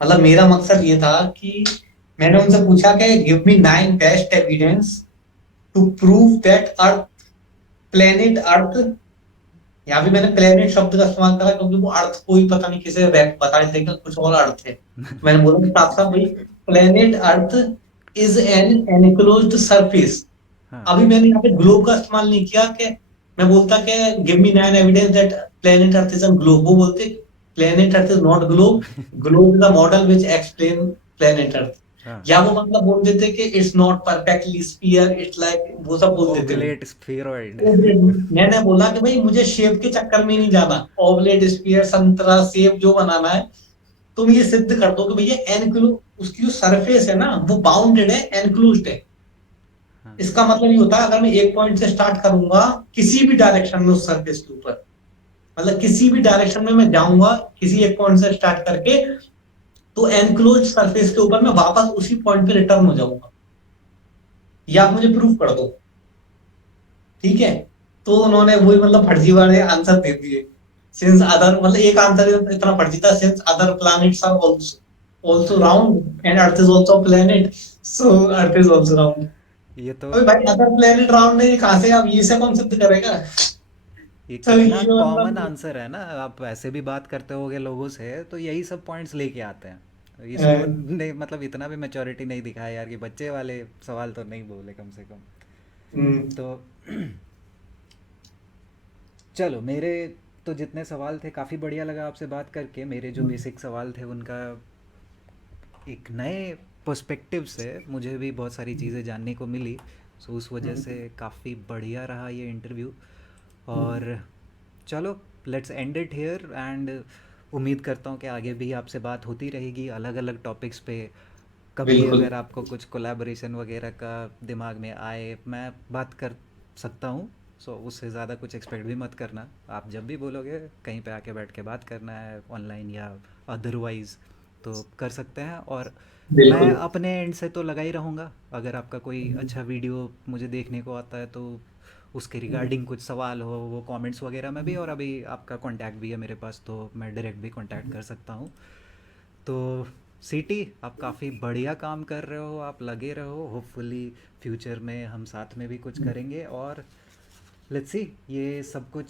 मतलब मेरा मकसद ये था कि मैंने उनसे पूछा कि give me 9 best evidence to prove that earth, planet earth, यहाँ भी मैंने प्लेनेट शब्द का इस्तेमाल करा क्योंकि वो अर्थ को ही पता नहीं किसे बता रहे थे कि कुछ और अर्थ है। मैंने बोला कि साफ साफ भाई planet earth is an enclosed surface. अभी मैंने यहाँ पे ग्लोब का इस्तेमाल नहीं किया कि मैं बोलता कि give me 9 evidence that planet earth is an globe. वो बोलते planet earth is not globe, globe is the model which explain planet earth. या वो मतलब बोल देते कि it's not perfectly sphere, it's like, वो सब बोल देते ओवलेट स्फीरॉइड। मैंने बोला कि भाई मुझे शेप के चक्कर में नहीं जाना, ओवलेट स्फीयर संतरा सेब जो बनाना है तुम ये सिद्ध कर दो कि भैया एनक्लोज, उसकी जो सरफेस है ना वो बाउंडेड है, एनक्लोज्ड है। इसका मतलब ये होता है अगर मैं एक पॉइंट से स्टार्ट करूंगा किसी भी डायरेक्शन में उस सरफेस के ऊपर, मतलब किसी भी डायरेक्शन में मैं जाऊंगा किसी एक पॉइंट से स्टार्ट करके, तो एनक्लोज सरफेस के ऊपर मैं वापस उसी पॉइंट पे रिटर्न हो जाऊंगा, ये आप मुझे प्रूफ कर दो। ठीक है, तो उन्होंने वही मतलब फर्जी वाले आंसर दे दिए। सिंस अदर मतलब एक आंसर इतना फर्जी था, since other planets are also round and earth is also planet, so earth is also round. ये तो अबे भाई अदर प्लैनेट राउंड नहीं, कहां से आप ये से कौन सिद्ध करेगा? ये तो कितना ये कॉमन मतलब आंसर है ना, आप ऐसे भी बात करते होगे लोगों से तो यही सब पॉइंट्स लेके आते हैं। अ, इसको नहीं मतलब इतना भी मैच्योरिटी नहीं दिखाया यार कि बच्चे वाले सवाल तो नहीं बोले कम से कम। हम्म, तो चलो मेरे तो जितने सवाल थे काफ़ी बढ़िया लगा आपसे बात करके। मेरे जो बेसिक सवाल थे उनका एक नए पर्सपेक्टिव से मुझे भी बहुत सारी चीज़ें जानने को मिली। सो उस वजह से काफ़ी बढ़िया रहा ये इंटरव्यू। और चलो let's end it here and उम्मीद करता हूँ कि आगे भी आपसे बात होती रहेगी अलग अलग टॉपिक्स पे। कभी बिल्कुल। अगर आपको कुछ कोलैबोरेशन वगैरह का दिमाग में आए मैं बात कर सकता हूँ। सो उससे ज़्यादा कुछ एक्सपेक्ट भी मत करना। आप जब भी बोलोगे कहीं पे आके बैठ के बात करना है ऑनलाइन या अदरवाइज़ तो कर सकते हैं। और मैं बिल्कुल। अपने एंड से तो लगा ही रहूँगा। अगर आपका कोई अच्छा वीडियो मुझे देखने को आता है तो उसके रिगार्डिंग कुछ सवाल हो वो कमेंट्स वगैरह में भी, और अभी आपका कांटेक्ट भी है मेरे पास तो मैं डायरेक्ट भी कांटेक्ट कर सकता हूँ। तो सिटी आप काफ़ी बढ़िया काम कर रहे हो, आप लगे रहो। होपफुली फ्यूचर में हम साथ में भी कुछ करेंगे। और लेट्स सी ये सब कुछ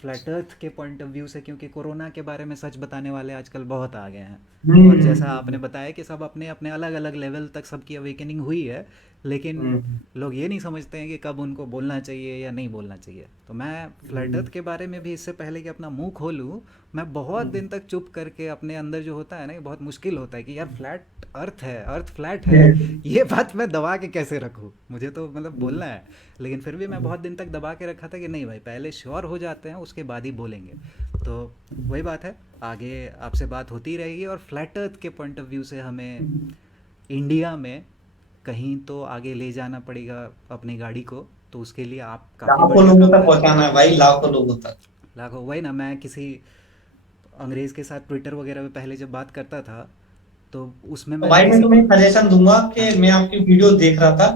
फ्लैट अर्थ के पॉइंट ऑफ व्यू से, क्योंकि कोरोना के बारे में सच बताने वाले आजकल बहुत आ गए हैं। और जैसा आपने बताया कि सब अपने अपने अलग अलग लेवल तक सबकी अवेकनिंग हुई है, लेकिन हम्म, लोग ये नहीं समझते हैं कि कब उनको बोलना चाहिए या नहीं बोलना चाहिए। तो मैं फ्लैट अर्थ के बारे में भी इससे पहले कि अपना मुंह खोलूँ मैं बहुत दिन तक चुप करके अपने अंदर जो होता है ना, ये बहुत मुश्किल होता है कि यार फ्लैट अर्थ है, अर्थ फ्लैट है, ये बात मैं दबा के कैसे रखूँ, मुझे तो मतलब बोलना है। लेकिन फिर भी मैं बहुत दिन तक दबा के रखा था कि नहीं भाई पहले श्योर हो जाते हैं उसके बाद ही बोलेंगे। तो वही बात है, आगे आपसे बात होती रहेगी। और फ्लैट अर्थ के पॉइंट ऑफ व्यू से हमें इंडिया में कहीं तो आगे ले जाना पड़ेगा अपनी गाड़ी को। तो उसके लिए आप काफ़ी लाखों बढ़िया लोगों काम तक कर रहे हो। पहुंचाना है भाई, लाखों लोगों तक। लाखों वही ना, मैं किसी अंग्रेज़ के साथ ट्विटर वगैरह पे पहले जब बात करता था तो उसमें तो मैंने भाई मैं किसी तुम्हें सजेशन दूंगा कि हाँ मैं आपकी वीडियो देख रहा था,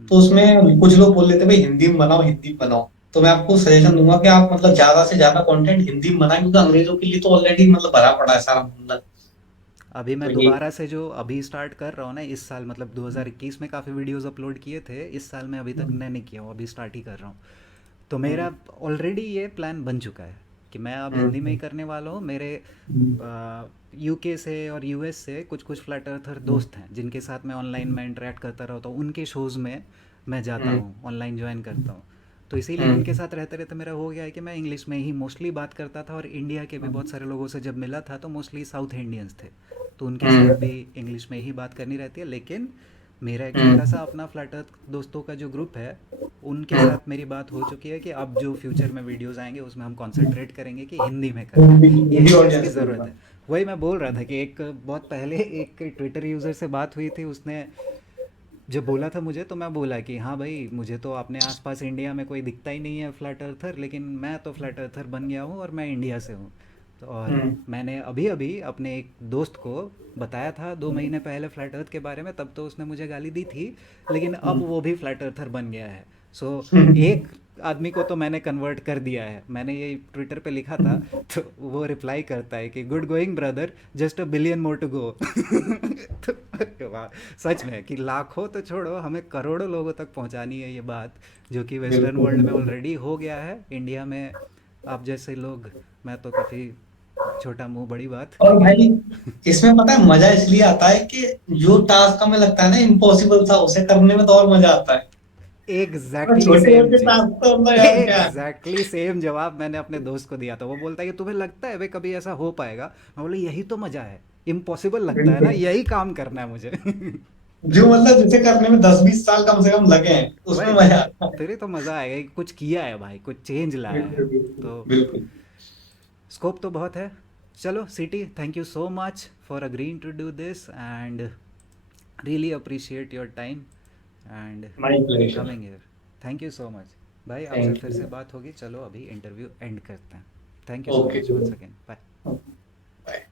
तो उसमें कुछ लोग बोल रहे थे भाई हिंदी में बनाओ, हिंदी में बनाओ। तो मैं आपको सजेशन दूंगा कि आप मतलब ज्यादा से ज्यादा कंटेंट हिंदी में बनाएं, क्योंकि अंग्रेजों के लिए तो ऑलरेडी मतलब भरा पड़ा है सारा मतलब। अभी तो मैं ये दोबारा से जो अभी स्टार्ट कर रहा हूँ ना इस साल, मतलब 2021 में काफ़ी वीडियोस अपलोड किए थे, इस साल मैं अभी तक नहीं किया हूँ, अभी स्टार्ट ही कर रहा हूँ। तो मेरा ऑलरेडी ये प्लान बन चुका है कि मैं अब हिंदी में ही करने वाला हूँ। मेरे यूके से और यूएस से कुछ कुछ फ्लैट अर्थर दोस्त हैं जिनके साथ मैं ऑनलाइन में इंटरेक्ट करता रहता हूँ, उनके शोज़ में मैं जाता हूँ, ऑनलाइन ज्वाइन करता हूँ। तो इसीलिए उनके साथ रहते रहते मेरा हो गया है कि मैं इंग्लिश में ही मोस्टली बात करता था। और इंडिया के भी बहुत सारे लोगों से जब मिला था तो मोस्टली साउथ इंडियंस थे, तो उनके साथ भी इंग्लिश में ही बात करनी रहती है। लेकिन मेरा एक छोटा सा अपना फ्लैट अर्थ दोस्तों का जो ग्रुप है उनके साथ मेरी बात हो चुकी है कि अब जो फ्यूचर में वीडियोस आएंगे उसमें हम कंसंट्रेट करेंगे कि हिंदी में करना है, ये हिंदी स्किल्स की ऑडियंस के ज़रूरत ऊपर। है। वही मैं बोल रहा था कि एक बहुत पहले एक ट्विटर यूज़र से बात हुई थी, उसने जब बोला था मुझे तो मैं बोला कि हाँ भाई मुझे तो अपने आसपास इंडिया में कोई दिखता ही नहीं है फ्लैट अर्थर, लेकिन मैं तो फ्लैट अर्थर बन गया हूँ और मैं इंडिया से हूँ। तो और हम्म, मैंने अभी अभी अपने एक दोस्त को बताया था 2 महीने पहले फ्लैट अर्थ के बारे में, तब तो उसने मुझे गाली दी थी, लेकिन अब वो भी फ्लैट अर्थर बन गया है। सो एक आदमी को तो मैंने कन्वर्ट कर दिया है। मैंने ये ट्विटर पे लिखा था तो वो रिप्लाई करता है कि good going brother, just a billion more to go. तो वाह, सच में कि लाखों तो छोड़ो हमें करोड़ों लोगों तक पहुंचानी है ये बात, जो कि वेस्टर्न बिल्कुल वर्ल्ड में बिल्कुल। ऑलरेडी हो गया है। इंडिया में आप जैसे लोग, मैं तो काफ़ी छोटा मुंह बड़ी बात, और लेकिन भाई इसमें पता है मजा इसलिए आता है कि जो टास्क हमें लगता है ना इम्पॉसिबल था, उसे करने में तो और मजा आता है। और एग्जैक्टली छोटे सेम छोटे चीज़, टास्क तो मतलब यार क्या है। एग्जैक्टली सेम जवाब मैंने अपने दोस्त को दिया था। वो बोलता है कि तुम्हें लगता है भाई कभी ऐसा हो पाएगा? मैं बोला यही तो मजा है, इम्पॉसिबल लगता है ना, बिल्कुल। यही काम करना है मुझे। जो मतलब जिसे करने में 10-20 साल कम से कम लगे हैं, उसमें वही ना, मजा आता है। फिर ही तो मज़ा आएगा कि कुछ किया है भाई, कुछ चेंज लाया है। बिल्कुल बिल्कुल तो बिल्कुल। स्कोप तो बहुत है। चलो CT, thank you so much for agreeing to do this and really appreciate your time and my pleasure. Coming here. Thank you so much भाई, आपसे थैंक फिर से यू। बात होगी। चलो अभी इंटरव्यू एंड करते हैं। Thank you so okay. Much once again, bye. Bye.